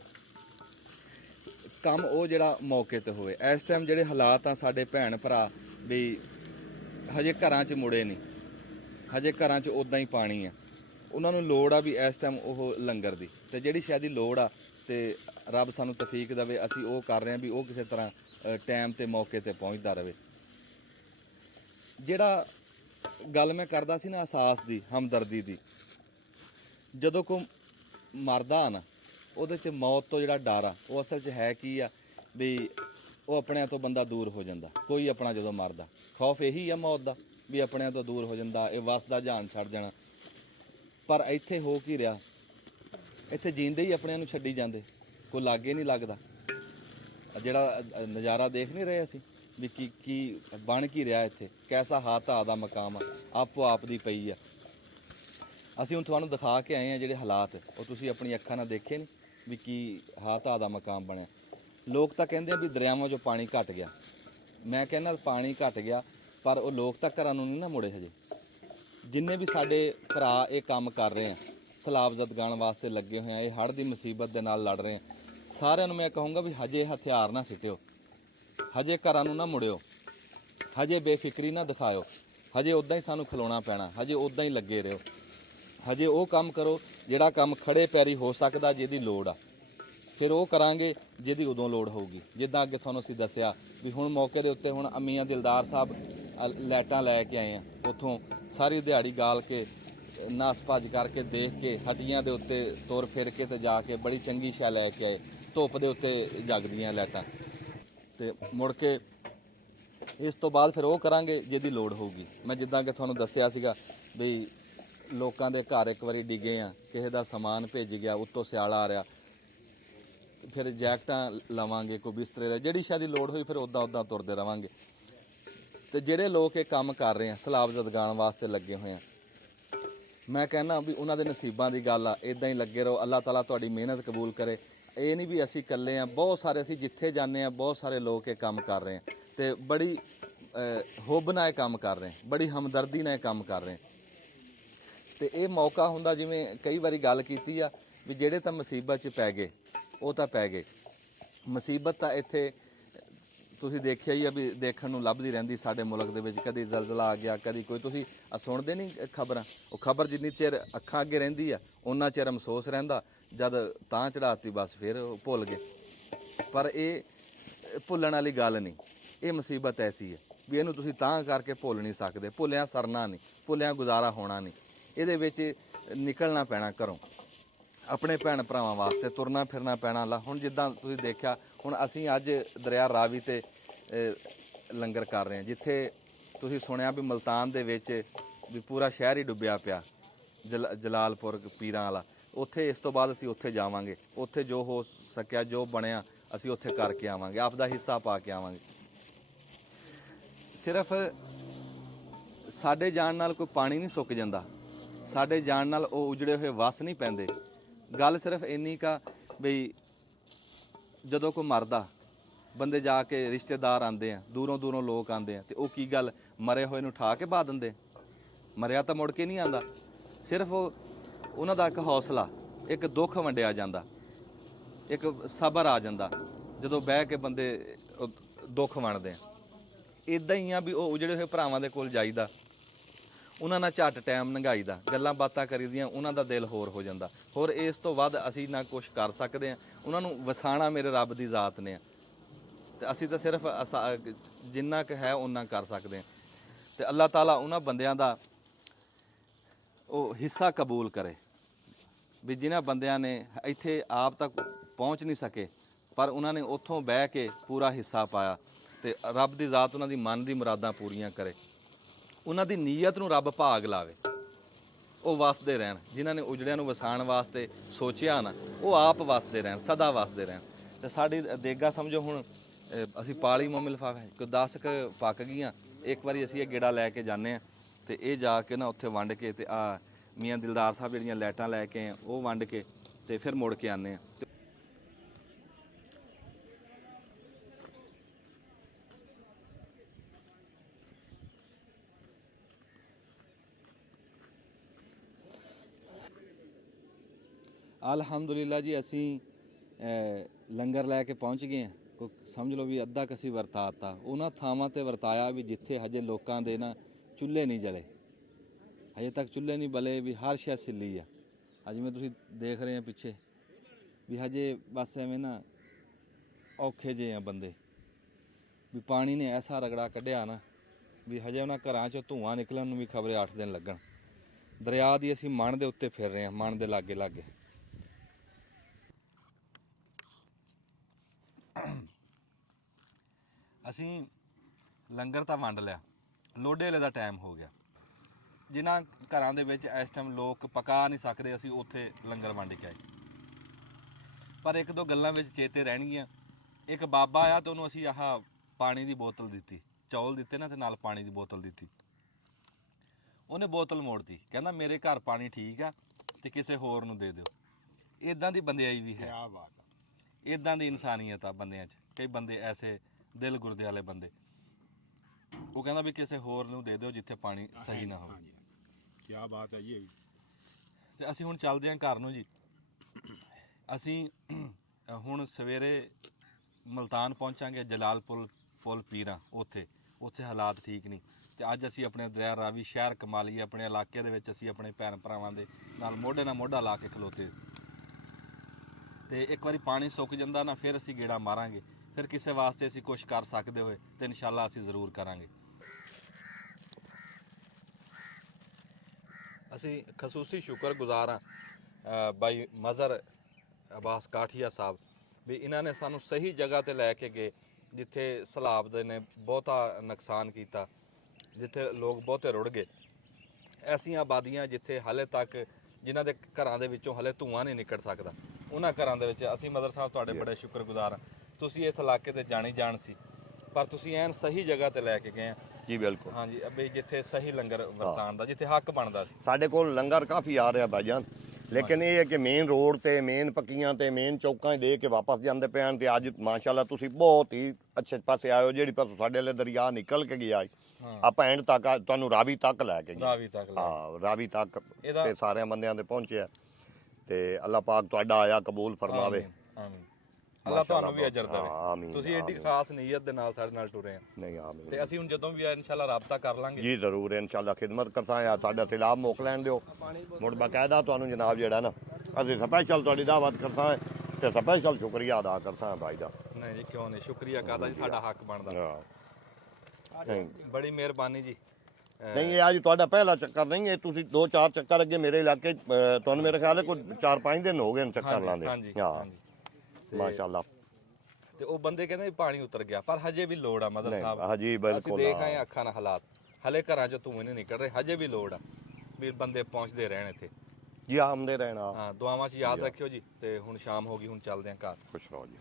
ਕੰਮ ਉਹ ਜਿਹੜਾ ਮੌਕੇ ਤੇ ਹੋਵੇ। ਇਸ ਟਾਈਮ ਜਿਹੜੇ ਹਾਲਾਤ ਆ, ਸਾਡੇ ਭੈਣ ਭਰਾ ਵੀ ਹਜੇ ਘਰਾਂ 'ਚ ਮੁੜੇ ਨਹੀਂ, ਹਜੇ ਘਰਾਂ 'ਚ ਉਦਾਂ ਹੀ ਪਾਣੀ ਆ। ਉਹਨਾਂ ਨੂੰ ਲੋੜ ਆ ਵੀ ਇਸ ਟਾਈਮ ਉਹ ਲੰਗਰ ਦੀ, ਤੇ ਜਿਹੜੀ ਸ਼ਾਇਦ ਹੀ ਲੋੜ ਆ, ਤੇ ਰੱਬ ਸਾਨੂੰ ਤੌਫੀਕ ਦੇਵੇ, ਅਸੀਂ ਉਹ ਕਰ ਰਹੇ ਹਾਂ ਵੀ ਉਹ ਕਿਸੇ ਤਰ੍ਹਾਂ ਟਾਈਮ ਤੇ ਮੌਕੇ ਤੇ ਪਹੁੰਚਦਾ ਰਹੇ। ਜਿਹੜਾ ਗੱਲ ਮੈਂ ਕਰਦਾ ਸੀ ਨਾ ਅਹਿਸਾਸ ਦੀ, ਹਮਦਰਦੀ ਦੀ, ਜਦੋਂ ਕੋਈ ਮਰਦਾ ਨਾ, ਉਹਦੇ 'ਚ ਮੌਤ ਤੋਂ ਜਿਹੜਾ ਡਰ ਆ, ਉਹ ਅਸਲ 'ਚ ਹੈ ਕੀ ਆ ਵੀ ਉਹ ਆਪਣਿਆਂ ਤੋਂ ਬੰਦਾ ਦੂਰ ਹੋ ਜਾਂਦਾ। ਕੋਈ ਆਪਣਾ ਜਦੋਂ ਮਰਦਾ, ਖੌਫ ਇਹੀ ਆ ਮੌਤ ਦਾ, ਵੀ ਆਪਣਿਆਂ ਤੋਂ ਦੂਰ ਹੋ ਜਾਂਦਾ, ਇਹ ਵਸ ਦਾ ਜਾਨ ਛੱਡ ਜਾਣਾ। ਪਰ ਇੱਥੇ ਹੋ ਕੀ ਰਿਹਾ? ਇੱਥੇ ਜੀਂਦੇ ਹੀ ਆਪਣਿਆਂ ਨੂੰ ਛੱਡੀ ਜਾਂਦੇ, ਕੋਈ ਲਾਗੇ ਨਹੀਂ ਲੱਗਦਾ। ਜਿਹੜਾ ਨਜ਼ਾਰਾ ਦੇਖ ਨਹੀਂ ਰਹੇ ਅਸੀਂ ਵੀ ਕੀ ਬਣ ਕੀ ਰਿਹਾ ਇੱਥੇ, ਕੈਸਾ ਹਾਤਾ ਦਾ ਮਕਾਮ ਆ, ਆਪੋ ਆਪ ਦੀ ਪਈ ਆ। ਅਸੀਂ ਹੁਣ ਤੁਹਾਨੂੰ ਦਿਖਾ ਕੇ ਆਏ ਆ ਜਿਹੜੇ ਹਾਲਾਤ, ਉਹ ਤੁਸੀਂ ਆਪਣੀ ਅੱਖਾਂ ਨਾਲ ਦੇਖੇ ਨਹੀਂ ਵੀ ਕੀ ਹਾਤਾ ਦਾ ਮਕਾਮ ਬਣਿਆ। ਲੋਕ ਤਾਂ ਕਹਿੰਦੇ ਆ ਵੀ ਦਰਿਆਵਾਂ 'ਚੋਂ ਪਾਣੀ ਘਟ ਗਿਆ। ਮੈਂ ਕਹਿੰਦਾ ਪਾਣੀ ਘਟ ਗਿਆ, ਪਰ ਉਹ ਲੋਕ ਤਾਂ ਘਰਾਂ ਨੂੰ ਨਹੀਂ ਨਾ ਮੁੜੇ ਹਜੇ। ਜਿੰਨੇ ਵੀ ਸਾਡੇ ਭਰਾ ਇਹ ਕੰਮ ਕਰ ਰਹੇ ਆ, ਸਲਾਬ ਜ਼ਦਗਾਉਣ ਵਾਸਤੇ ਲੱਗੇ ਹੋਏ ਆ, ਇਹ ਹੜ੍ਹ ਦੀ ਮੁਸੀਬਤ ਦੇ ਨਾਲ ਲੜ ਰਹੇ ਆ, ਸਾਰਿਆਂ ਨੂੰ ਮੈਂ ਕਹੂੰਗਾ ਵੀ ਹਜੇ ਹਥਿਆਰ ਨਾ ਸਿੱਟਿਓ, ਹਜੇ ਘਰਾਂ ਨੂੰ ਨਾ ਮੁੜਿਓ, ਹਜੇ ਬੇਫਿਕਰੀ ਨਾ ਦਿਖਾਇਓ, ਹਜੇ ਉਦਾਂ ਹੀ ਸਾਨੂੰ ਖਲੋਣਾ ਪੈਣਾ, ਹਜੇ ਉਦਾਂ ਹੀ ਲੱਗੇ ਰਹੋ। ਹਜੇ ਉਹ ਕੰਮ ਕਰੋ ਜਿਹੜਾ ਕੰਮ ਖੜੇ ਪੈਰੀ ਹੋ ਸਕਦਾ, ਜਿਹਦੀ ਲੋੜ ਆ, ਫਿਰ ਉਹ ਕਰਾਂਗੇ ਜਿਹਦੀ ਉਦੋਂ ਲੋੜ ਹੋਊਗੀ। ਜਿੱਦਾਂ ਅੱਗੇ ਤੁਹਾਨੂੰ ਅਸੀਂ ਦੱਸਿਆ ਵੀ ਹੁਣ ਮੌਕੇ ਦੇ ਉੱਤੇ ਹੁਣ ਅਮੀਆਂ ਦਿਲਦਾਰ ਸਾਹਿਬ ਲਾਈਟਾਂ ਲੈ ਕੇ ਆਏ ਆ, ਉੱਥੋਂ ਸਾਰੀ ਦਿਹਾੜੀ ਗਾਲ ਕੇ, ਨਸ ਭੱਜ ਕਰਕੇ, ਦੇਖ ਕੇ, ਹੱਡੀਆਂ ਦੇ ਉੱਤੇ ਤੁਰ ਫਿਰ ਕੇ ਤੇ ਜਾ ਕੇ ਬੜੀ ਚੰਗੀ ਸ਼ੈ ਲੈ ਕੇ ਆਏ, ਧੁੱਪ ਦੇ ਉੱਤੇ ਜਗਦੀਆਂ ਲਾਈਟਾਂ। ਤੇ ਮੁੜ ਕੇ ਇਸ ਤੋਂ ਬਾਅਦ ਫਿਰ ਉਹ ਕਰਾਂਗੇ ਜਿਹਦੀ ਲੋੜ ਹੋਊਗੀ। ਮੈਂ ਜਿੱਦਾਂ ਕਿ ਤੁਹਾਨੂੰ ਦੱਸਿਆ ਸੀਗਾ ਵੀ ਲੋਕਾਂ ਦੇ ਘਰ ਇੱਕ ਵਾਰੀ ਡਿੱਗੇ ਆ, ਕਿਸੇ ਦਾ ਸਮਾਨ ਭੇਜ ਗਿਆ, ਉੱਤੋਂ ਸਿਆਲਾ ਆ ਰਿਹਾ, ਫਿਰ ਜੈਕਟਾਂ ਲਵਾਂਗੇ, ਕੋਈ ਬਿਸਤਰੇ ਦਾ, ਜਿਹੜੀ ਸ਼ਾਇਦ ਲੋੜ ਹੋਈ ਫਿਰ ਉੱਦਾਂ ਤੁਰਦੇ ਰਵਾਂਗੇ। ਤੇ ਜਿਹੜੇ ਲੋਕ ਇਹ ਕੰਮ ਕਰ ਰਹੇ ਆ, ਸਲਾਬ ਜ਼ਦਗਾਉਣ ਵਾਸਤੇ ਲੱਗੇ ਹੋਏ ਆ, ਮੈਂ ਕਹਿੰਦਾ ਵੀ ਉਹਨਾਂ ਦੇ ਨਸੀਬਾਂ ਦੀ ਗੱਲ ਆ। ਇਦਾਂ ਹੀ ਲੱਗੇ ਰਹੋ, ਅੱਲਾਹ ਤਾਲਾ ਤੁਹਾਡੀ ਮਿਹਨਤ ਕਬੂਲ ਕਰੇ। ਇਹ ਨਹੀਂ ਵੀ ਅਸੀਂ ਇਕੱਲੇ ਆ, ਬਹੁਤ ਸਾਰੇ, ਅਸੀਂ ਜਿੱਥੇ ਜਾਂਦੇ ਆ ਬਹੁਤ ਸਾਰੇ ਲੋਕ ਇਹ ਕੰਮ ਕਰ ਰਹੇ ਆ, ਤੇ ਬੜੀ ਹੁੱਬ ਨਾਲ ਇਹ ਕੰਮ ਕਰ ਰਹੇ, ਬੜੀ ਹਮਦਰਦੀ ਨਾਲ ਇਹ ਕੰਮ ਕਰ ਰਹੇ। ਤੇ ਇਹ ਮੌਕਾ ਹੁੰਦਾ, ਜਿਵੇਂ ਕਈ ਵਾਰੀ ਗੱਲ ਕੀਤੀ ਆ ਵੀ ਜਿਹੜੇ ਤਾਂ ਮੁਸੀਬਤ 'ਚ ਪੈ ਗਏ ਉਹ ਤਾਂ ਪੈ ਗਏ। ਮੁਸੀਬਤ ਤਾਂ ਇੱਥੇ ਤੁਸੀਂ ਦੇਖਿਆ ਹੀ ਆ ਵੀ ਦੇਖਣ ਨੂੰ ਲੱਭਦੀ ਰਹਿੰਦੀ ਸਾਡੇ ਮੁਲਕ ਦੇ ਵਿੱਚ। ਕਦੀ ਜ਼ਲਜ਼ਲਾ ਆ ਗਿਆ, ਕਦੀ ਕੋਈ, ਤੁਸੀਂ ਸੁਣਦੇ ਨਹੀਂ ਖਬਰਾਂ? ਉਹ ਖਬਰ ਜਿੰਨੀ ਚਿਰ ਅੱਖਾਂ ਅੱਗੇ ਰਹਿੰਦੀ ਆ, ਉਹਨਾਂ ਚਿਰ ਅਫਸੋਸ ਰਹਿੰਦਾ, ਜਦ ਤਾਂ ਚੜਾਤੀ ਬਸ ਫਿਰ ਉਹ ਭੁੱਲ ਗਏ। ਪਰ ਇਹ ਭੁੱਲਣ ਵਾਲੀ ਗੱਲ ਨਹੀਂ, ਇਹ ਮੁਸੀਬਤ ਐਸੀ ਹੈ ਵੀ ਇਹਨੂੰ ਤੁਸੀਂ ਤਾਂ ਕਰਕੇ ਭੁੱਲ ਨਹੀਂ ਸਕਦੇ। ਭੁੱਲਿਆਂ ਸਰਨਾ ਨਹੀਂ, ਭੁੱਲਿਆਂ ਗੁਜ਼ਾਰਾ ਹੋਣਾ ਨਹੀਂ। ਇਹਦੇ ਵਿੱਚ ਨਿਕਲਣਾ ਪੈਣਾ ਘਰੋਂ, ਆਪਣੇ ਭੈਣ ਭਰਾਵਾਂ ਵਾਸਤੇ ਤੁਰਨਾ ਫਿਰਨਾ ਪੈਣਾ। ਹੁਣ ਜਿੱਦਾਂ ਤੁਸੀਂ ਦੇਖਿਆ, ਹੁਣ ਅਸੀਂ ਅੱਜ ਦਰਿਆ ਰਾਵੀ ਤੇ ਲੰਗਰ ਕਰ ਰਹੇ ਹਾਂ, ਜਿੱਥੇ ਤੁਸੀਂ ਸੁਣਿਆ ਵੀ ਮੁਲਤਾਨ ਦੇ ਵਿੱਚ ਵੀ ਪੂਰਾ ਸ਼ਹਿਰ ਹੀ ਡੁੱਬਿਆ ਪਿਆ, ਜਲਾਲਪੁਰ ਪੀਰਾਂ ਵਾਲਾ। ਉੱਥੇ ਇਸ ਤੋਂ ਬਾਅਦ ਅਸੀਂ ਉੱਥੇ ਜਾਵਾਂਗੇ, ਉੱਥੇ ਜੋ ਹੋ ਸਕਿਆ, ਜੋ ਬਣਿਆ, ਅਸੀਂ ਉੱਥੇ ਕਰਕੇ ਆਵਾਂਗੇ, ਆਪ ਦਾ ਹਿੱਸਾ ਪਾ ਕੇ ਆਵਾਂਗੇ। ਸਿਰਫ ਸਾਡੇ ਜਾਣ ਨਾਲ ਕੋਈ ਪਾਣੀ ਨਹੀਂ ਸੁੱਕ ਜਾਂਦਾ, ਸਾਡੇ ਜਾਣ ਨਾਲ ਉਹ ਉਜੜੇ ਹੋਏ ਵਸ ਨਹੀਂ ਪੈਂਦੇ। ਗੱਲ ਸਿਰਫ ਇੰਨੀ ਕਾ ਬਈ ਜਦੋਂ ਕੋਈ ਮਰਦਾ, ਬੰਦੇ ਜਾ ਕੇ ਰਿਸ਼ਤੇਦਾਰ ਆਉਂਦੇ ਆ, ਦੂਰੋਂ ਦੂਰੋਂ ਲੋਕ ਆਉਂਦੇ ਆ, ਤੇ ਉਹ ਕੀ ਗੱਲ ਮਰੇ ਹੋਏ ਨੂੰ ਠਾ ਕੇ ਪਾ ਦਿੰਦੇ? ਮਰਿਆ ਤਾਂ ਮੁੜ ਕੇ ਨਹੀਂ ਆਉਂਦਾ। ਸਿਰਫ ਉਹਨਾਂ ਦਾ ਇੱਕ ਹੌਸਲਾ, ਇੱਕ ਦੁੱਖ ਵੰਡਿਆ ਜਾਂਦਾ, ਇੱਕ ਸਬਰ ਆ ਜਾਂਦਾ ਜਦੋਂ ਬਹਿ ਕੇ ਬੰਦੇ ਦੁੱਖ ਵੰਡਦੇ ਆ। ਇਦਾਂ ਹੀ ਆ ਵੀ ਉਹ ਜਿਹੜੇ ਹੋਏ ਭਰਾਵਾਂ ਦੇ ਕੋਲ ਜਾਈਦਾ, ਉਹਨਾਂ ਨਾਲ ਝੱਟ ਟਾਈਮ ਲੰਘਾਈਦਾ, ਗੱਲਾਂ ਬਾਤਾਂ ਕਰੀਦੀਆਂ, ਉਹਨਾਂ ਦਾ ਦਿਲ ਹੋਰ ਹੋ ਜਾਂਦਾ। ਹੋਰ ਇਸ ਤੋਂ ਵੱਧ ਅਸੀਂ ਨਾ ਕੁਝ ਕਰ ਸਕਦੇ ਆ। ਉਹਨਾਂ ਨੂੰ ਵਸਾਣਾ ਮੇਰੇ ਰੱਬ ਦੀ ਜ਼ਾਤ ਨੇ ਆ, ਤੇ ਅਸੀਂ ਤਾਂ ਸਿਰਫ ਜਿੰਨਾ ਕੁ ਹੈ ਉਹਨਾਂ ਕਰ ਸਕਦੇ ਆ। ਤੇ ਅੱਲਾਹ ਤਾਲਾ ਉਹਨਾਂ ਬੰਦਿਆਂ ਦਾ ਉਹ ਹਿੱਸਾ ਕਬੂਲ ਕਰੇ ਵੀ ਜਿਨ੍ਹਾਂ ਬੰਦਿਆਂ ਨੇ ਇੱਥੇ ਆਪ ਤੱਕ ਪਹੁੰਚ ਨਹੀਂ ਸਕੇ, ਪਰ ਉਹਨਾਂ ਨੇ ਉੱਥੋਂ ਬਹਿ ਕੇ ਪੂਰਾ ਹਿੱਸਾ ਪਾਇਆ। ਤੇ ਰੱਬ ਦੀ ਜ਼ਾਤ ਉਹਨਾਂ ਦੀ ਮਨ ਦੀ ਮੁਰਾਦਾਂ ਪੂਰੀਆਂ ਕਰੇ, ਉਹਨਾਂ ਦੀ ਨੀਅਤ ਨੂੰ ਰੱਬ ਭਾਗ ਲਾਵੇ, ਉਹ ਵਸਦੇ ਰਹਿਣ। ਜਿਨ੍ਹਾਂ ਨੇ ਉਜੜਿਆਂ ਨੂੰ ਵਸਾਉਣ ਵਾਸਤੇ ਸੋਚਿਆ ਨਾ, ਉਹ ਆਪ ਵਸਦੇ ਰਹਿਣ, ਸਦਾ ਵਸਦੇ ਰਹਿਣ। ਤੇ ਸਾਡੀ ਦੇਗਾ ਸਮਝੋ ਹੁਣ ਅਸੀਂ ਪਾਲੀ ਮੋਮੇ ਲਿਫਾਫੇ ਕੋਈ 10 ਕੁ ਪੱਕ ਗਈਆਂ। ਇੱਕ ਵਾਰੀ ਅਸੀਂ ਇਹ ਗੇੜਾ ਲੈ ਕੇ ਜਾਂਦੇ ਹਾਂ, ਤੇ ਇਹ ਜਾ ਕੇ ਨਾ ਉੱਥੇ ਵੰਡ ਕੇ, ਤੇ ਆ ਮੀਆਂ ਦਿਲਦਾਰ ਸਾਹਿਬ ਜਿਹੜੀਆਂ ਲਾਈਟਾਂ ਲੈ ਕੇ ਆਏ ਉਹ ਵੰਡ ਕੇ, ਤੇ ਫਿਰ ਮੁੜ ਕੇ ਆਉਂਦੇ ਹਾਂ। ਅਲਹਮਦੁਲਿਲਾ ਜੀ, ਅਸੀਂ ਲੰਗਰ ਲੈ ਕੇ ਪਹੁੰਚ ਗਏ ਹਾਂ। ਕੋਈ ਸਮਝ ਲਓ ਵੀ ਅੱਧਾ ਕਸੀ ਵਰਤਾਤਾ ਉਹਨਾਂ ਥਾਵਾਂ ਤੇ ਵਰਤਾਇਆ ਵੀ ਜਿੱਥੇ ਹਜੇ ਲੋਕਾਂ ਦੇ ਨਾ ਚੁੱਲ੍ਹੇ ਨਹੀਂ ਜਲੇ, ਹਜੇ ਤੱਕ ਚੁੱਲ੍ਹੇ ਨਹੀਂ ਬਲੇ, ਵੀ ਹਰ ਸ਼ੈ ਸਿੱਲੀ ਆ। ਅੱਜ ਮੈਂ ਤੁਸੀਂ ਦੇਖ ਰਹੇ ਆ ਪਿੱਛੇ ਵੀ ਹਜੇ ਬਸ ਐਵੇਂ ਨਾ ਔਖੇ ਜਿਹੇ ਆ ਬੰਦੇ, ਵੀ ਪਾਣੀ ਨੇ ਐਸਾ ਰਗੜਾ ਕੱਢਿਆ ਨਾ ਵੀ ਹਜੇ ਉਹਨਾਂ ਘਰਾਂ 'ਚੋਂ ਧੂੰਆਂ ਨਿਕਲਣ ਨੂੰ ਵੀ ਖਬਰੇ 8 ਦਿਨ ਲੱਗਣ। ਦਰਿਆ ਦੀ ਅਸੀਂ ਮਣ ਦੇ ਉੱਤੇ ਫਿਰ ਰਹੇ ਹਾਂ, ਮਣ ਦੇ ਲਾਗੇ ਲਾਗੇ। ਅਸੀਂ ਲੰਗਰ ਤਾਂ ਵੰਡ ਲਿਆ, ਲੋਡੇ ਵਾਲੇ ਦਾ ਟਾਈਮ ਹੋ ਗਿਆ। ਜਿਨ੍ਹਾਂ ਘਰਾਂ ਦੇ ਵਿੱਚ ਇਸ ਟਾਈਮ ਲੋਕ ਪਕਾ ਨਹੀਂ ਸਕਦੇ, ਅਸੀਂ ਉੱਥੇ ਲੰਗਰ ਵੰਡ ਕੇ ਆਏ। ਪਰ ਇੱਕ ਦੋ ਗੱਲਾਂ ਵਿੱਚ ਚੇਤੇ ਰਹਿਣਗੀਆਂ। ਇੱਕ ਬਾਬਾ ਆਇਆ ਤੇ ਉਹਨੂੰ ਅਸੀਂ ਆਹ ਪਾਣੀ ਦੀ ਬੋਤਲ ਦਿੱਤੀ, ਚੌਲ ਦਿੱਤੇ ਨਾ ਤੇ ਨਾਲ ਪਾਣੀ ਦੀ ਬੋਤਲ ਦਿੱਤੀ। ਉਹਨੇ ਬੋਤਲ ਮੋੜਤੀ, ਕਹਿੰਦਾ ਮੇਰੇ ਘਰ ਪਾਣੀ ਠੀਕ ਆ ਤੇ ਕਿਸੇ ਹੋਰ ਨੂੰ ਦੇ ਦਿਓ। ਇਦਾਂ ਦੀ ਬੰਦਿਆਈ ਵੀ ਹੈ, ਇਦਾਂ ਦੀ ਇਨਸਾਨੀਅਤ ਆ ਬੰਦਿਆਂ 'ਚ। ਕਈ ਬੰਦੇ ਐਸੇ ਦਿਲ ਗੁਰਦੇ ਵਾਲੇ ਬੰਦੇ, ਉਹ ਕਹਿੰਦਾ ਵੀ ਕਿਸੇ ਹੋਰ ਨੂੰ ਦੇ ਦਿਓ ਜਿੱਥੇ ਪਾਣੀ ਸਹੀ ਨਾ ਹੋਵੇ। ਕੀ ਬਾਤ ਹੈ ਜੀ। ਤੇ ਅਸੀਂ ਹੁਣ ਚੱਲਦੇ ਹਾਂ ਘਰ ਨੂੰ ਜੀ। ਅਸੀਂ ਹੁਣ ਸਵੇਰੇ ਮੁਲਤਾਨ ਪਹੁੰਚਾਂਗੇ, ਜਲਾਲਪੁਰ ਪੁਲ ਪੀਰਾਂ, ਉੱਥੇ ਹਾਲਾਤ ਠੀਕ ਨਹੀਂ। ਤੇ ਅੱਜ ਅਸੀਂ ਆਪਣੇ ਦਰਿਆ ਰਾਵੀ ਸ਼ਹਿਰ ਕਮਾਲੀ ਆਪਣੇ ਇਲਾਕੇ ਦੇ ਵਿੱਚ ਅਸੀਂ ਆਪਣੇ ਭੈਣ ਭਰਾਵਾਂ ਦੇ ਨਾਲ ਮੋਢੇ ਨਾਲ ਮੋਢਾ ਲਾ ਕੇ ਖਲੋਤੇ। ਤੇ ਇੱਕ ਵਾਰੀ ਪਾਣੀ ਸੁੱਕ ਜਾਂਦਾ ਨਾ, ਫਿਰ ਅਸੀਂ ਗੇੜਾ ਮਾਰਾਂਗੇ। ਫਿਰ ਕਿਸੇ ਵਾਸਤੇ ਅਸੀਂ ਕੁਝ ਕਰ ਸਕਦੇ ਹੋਏ ਤੇ ਇਨਸ਼ਾਅੱਲਾ ਅਸੀਂ ਜ਼ਰੂਰ ਕਰਾਂਗੇ। ਅਸੀਂ ਖਸੂਸੀ ਸ਼ੁਕਰਗੁਜ਼ਾਰ ਹਾਂ ਬਾਈ ਮਜ਼ਹਰ ਅਬਾਸ ਕਾਠੀਆ ਸਾਹਿਬ, ਵੀ ਇਹਨਾਂ ਨੇ ਸਾਨੂੰ ਸਹੀ ਜਗ੍ਹਾ ਤੇ ਲੈ ਕੇ ਗਏ ਜਿੱਥੇ ਸੈਲਾਬ ਦੇ ਨੇ ਬਹੁਤਾ ਨੁਕਸਾਨ ਕੀਤਾ, ਜਿੱਥੇ ਲੋਕ ਬਹੁਤੇ ਰੁੜ ਗਏ। ਐਸੀਆਂ ਆਬਾਦੀਆਂ ਜਿੱਥੇ ਹਾਲੇ ਤੱਕ ਜਿਨ੍ਹਾਂ ਦੇ ਘਰਾਂ ਦੇ ਵਿੱਚੋਂ ਹਾਲੇ ਧੂੰਆਂ ਨਹੀਂ ਨਿਕਲ ਸਕਦਾ, ਉਹਨਾਂ ਘਰਾਂ ਦੇ ਵਿੱਚ ਅਸੀਂ ਮਦਰ ਸਾਹਿਬ ਤੁਹਾਡੇ ਬੜੇ ਸ਼ੁਕਰਗੁਜ਼ਾਰ ਹਾਂ। ਤੁਸੀਂ ਇਸ ਇਲਾਕੇ ਤੇ ਜਾਣ ਸੀ, ਪਰ ਤੁਸੀਂ ਐਨ ਸਹੀ ਜਗ੍ਹਾ ਤੇ ਲੈ ਕੇ ਗਏ ਆ ਜੀ। ਬਿਲਕੁਲ ਹਾਂਜੀ ਬਈ, ਜਿੱਥੇ ਸਹੀ ਲੰਗਰ ਵਰਤਾਉਣ ਦਾ, ਜਿੱਥੇ ਹੱਕ ਬਣਦਾ ਸੀ। ਸਾਡੇ ਕੋਲ ਲੰਗਰ ਕਾਫੀ ਆ ਰਿਹਾ ਭਾਈਜਾਨ, ਲੇਕਿਨ ਇਹ ਹੈ ਕਿ ਮੇਨ ਰੋਡ ਤੇ, ਮੇਨ ਪੱਕੀਆਂ ਤੇ, ਮੇਨ ਚੌਕਾਂ 'ਚ ਦੇ ਕੇ ਵਾਪਸ ਜਾਂਦੇ ਪਏ ਹਨ। ਤੇ ਅੱਜ ਮਾਸ਼ਾਅੱਲਾ ਤੁਸੀਂ ਬਹੁਤ ਹੀ ਅੱਛੇ ਪਾਸੇ ਆਏ ਹੋ। ਜਿਹੜੀ ਪਾਸੋਂ ਸਾਡੇ ਵਾਲੇ ਦਰਿਆ ਨਿਕਲ ਕੇ ਗਿਆ ਆਪਾਂ ਐਂਡ ਤੱਕ ਤੁਹਾਨੂੰ ਰਾਵੀ ਤੱਕ ਲੈ ਕੇ ਗਏ। ਰਾਵੀ ਤੱਕ ਹਾਂ, ਰਾਵੀ ਤੱਕ ਤੇ ਸਾਰਿਆਂ ਬੰਦਿਆਂ ਦੇ ਪਹੁੰਚਿਆ। ਤੇ ਅੱਲਾਹ ਪਾਕ ਤੁਹਾਡਾ ਆਇਆ ਕਬੂਲ ਫਰਮਾਵੇ। ਆਮੀਨ। ਅੱਲਾਹ ਤੁਹਾਨੂੰ ਵੀ ਅਜਰ ਦੇਵੇ। ਆਮੀਨ। ਤੁਸੀਂ ਏਡੀ ਖਾਸ ਨੀਅਤ ਦੇ ਨਾਲ ਸਾਡੇ ਨਾਲ ਟੁਰੇ ਆ। ਨਹੀਂ ਆਮੀਨ। ਤੇ ਅਸੀਂ ਹੁਣ ਜਦੋਂ ਵੀ ਇਨਸ਼ਾਅੱਲਾ ਰਾਬਤਾ ਕਰ ਲਾਂਗੇ ਜੀ ਜ਼ਰੂਰ, ਇਨਸ਼ਾਅੱਲਾ ਖਿਦਮਤ ਕਰਸਾਂ। ਆ ਸਾਡਾ ਸਲਾਮ ਮੋਕ ਲੈਣ ਦਿਓ। ਮੁੜ ਬਕਾਇਦਾ ਤੁਹਾਨੂੰ ਜਨਾਬ ਜਿਹੜਾ ਨਾ ਅਸੀਂ ਸਪੈਸ਼ਲ ਤੁਹਾਡੀ ਦਾਵਤ ਕਰਸਾਂ ਤੇ ਸਪੈਸ਼ਲ ਸ਼ੁਕਰੀਆ ਅਦਾ ਕਰਸਾਂ ਭਾਈ ਦਾ। ਨਹੀਂ ਜੀ, ਕਿਉਂ ਨਹੀਂ, ਸ਼ੁਕਰੀਆ ਕਾਹਦਾ ਜੀ, ਸਾਡਾ ਹੱਕ ਬਣਦਾ। ਬੜੀ ਮਿਹਰਬਾਨੀ ਜੀ। ਨਹੀਂ, ਇਹ ਅੱਜ ਤੁਹਾਡਾ ਪਹਿਲਾ ਚੱਕਰ ਨਹੀਂ, ਇਹ ਤੁਸੀਂ 2-4 ਚੱਕਰ ਅੱਗੇ ਮੇਰੇ ਇਲਾਕੇ ਤੁਹਾਨੂੰ ਮੇਰੇ ਖਿਆਲ ਹੈ ਕੋਈ 4-5 ਦਿਨ ਹੋ ਗਏ ਨੇ ਚੱਕਰ ਲਾਉਂਦੇ। ਹਾਂ ਮਾਸ਼ਾਅੱਲਾ। ਤੇ ਉਹ ਬੰਦੇ ਕਹਿੰਦੇ ਪਾਣੀ ਉਤਰ ਗਿਆ, ਪਰ ਹਜੇ ਵੀ ਲੋੜ ਆ ਮਦਰ ਸਾਹਿਬ। ਹਾਂਜੀ ਬਿਲਕੁਲ, ਅਸੀਂ ਦੇਖ ਆਏ ਅੱਖਾਂ ਨਾਲ ਹਾਲਾਤ, ਹਲੇ ਘਰਾਂ 'ਚੋਂ ਧੂਏ ਨਹੀਂ ਨਿਕਲ ਰਹੇ, ਹਜੇ ਵੀ ਲੋੜ ਆ ਵੀ ਬੰਦੇ ਪਹੁੰਚਦੇ ਰਹਿਣ ਇੱਥੇ ਜੀ, ਆਮਦੇ ਰਹਿਣਾ। ਹਾਂ, ਦੁਆਵਾਂ 'ਚ ਯਾਦ ਰੱਖਿਓ ਜੀ। ਤੇ ਹੁਣ ਸ਼ਾਮ ਹੋ ਗਈ, ਹੁਣ ਚੱਲਦੇ ਆਂ ਘਰ। ਖੁਸ਼ ਰਹੋ ਜੀ।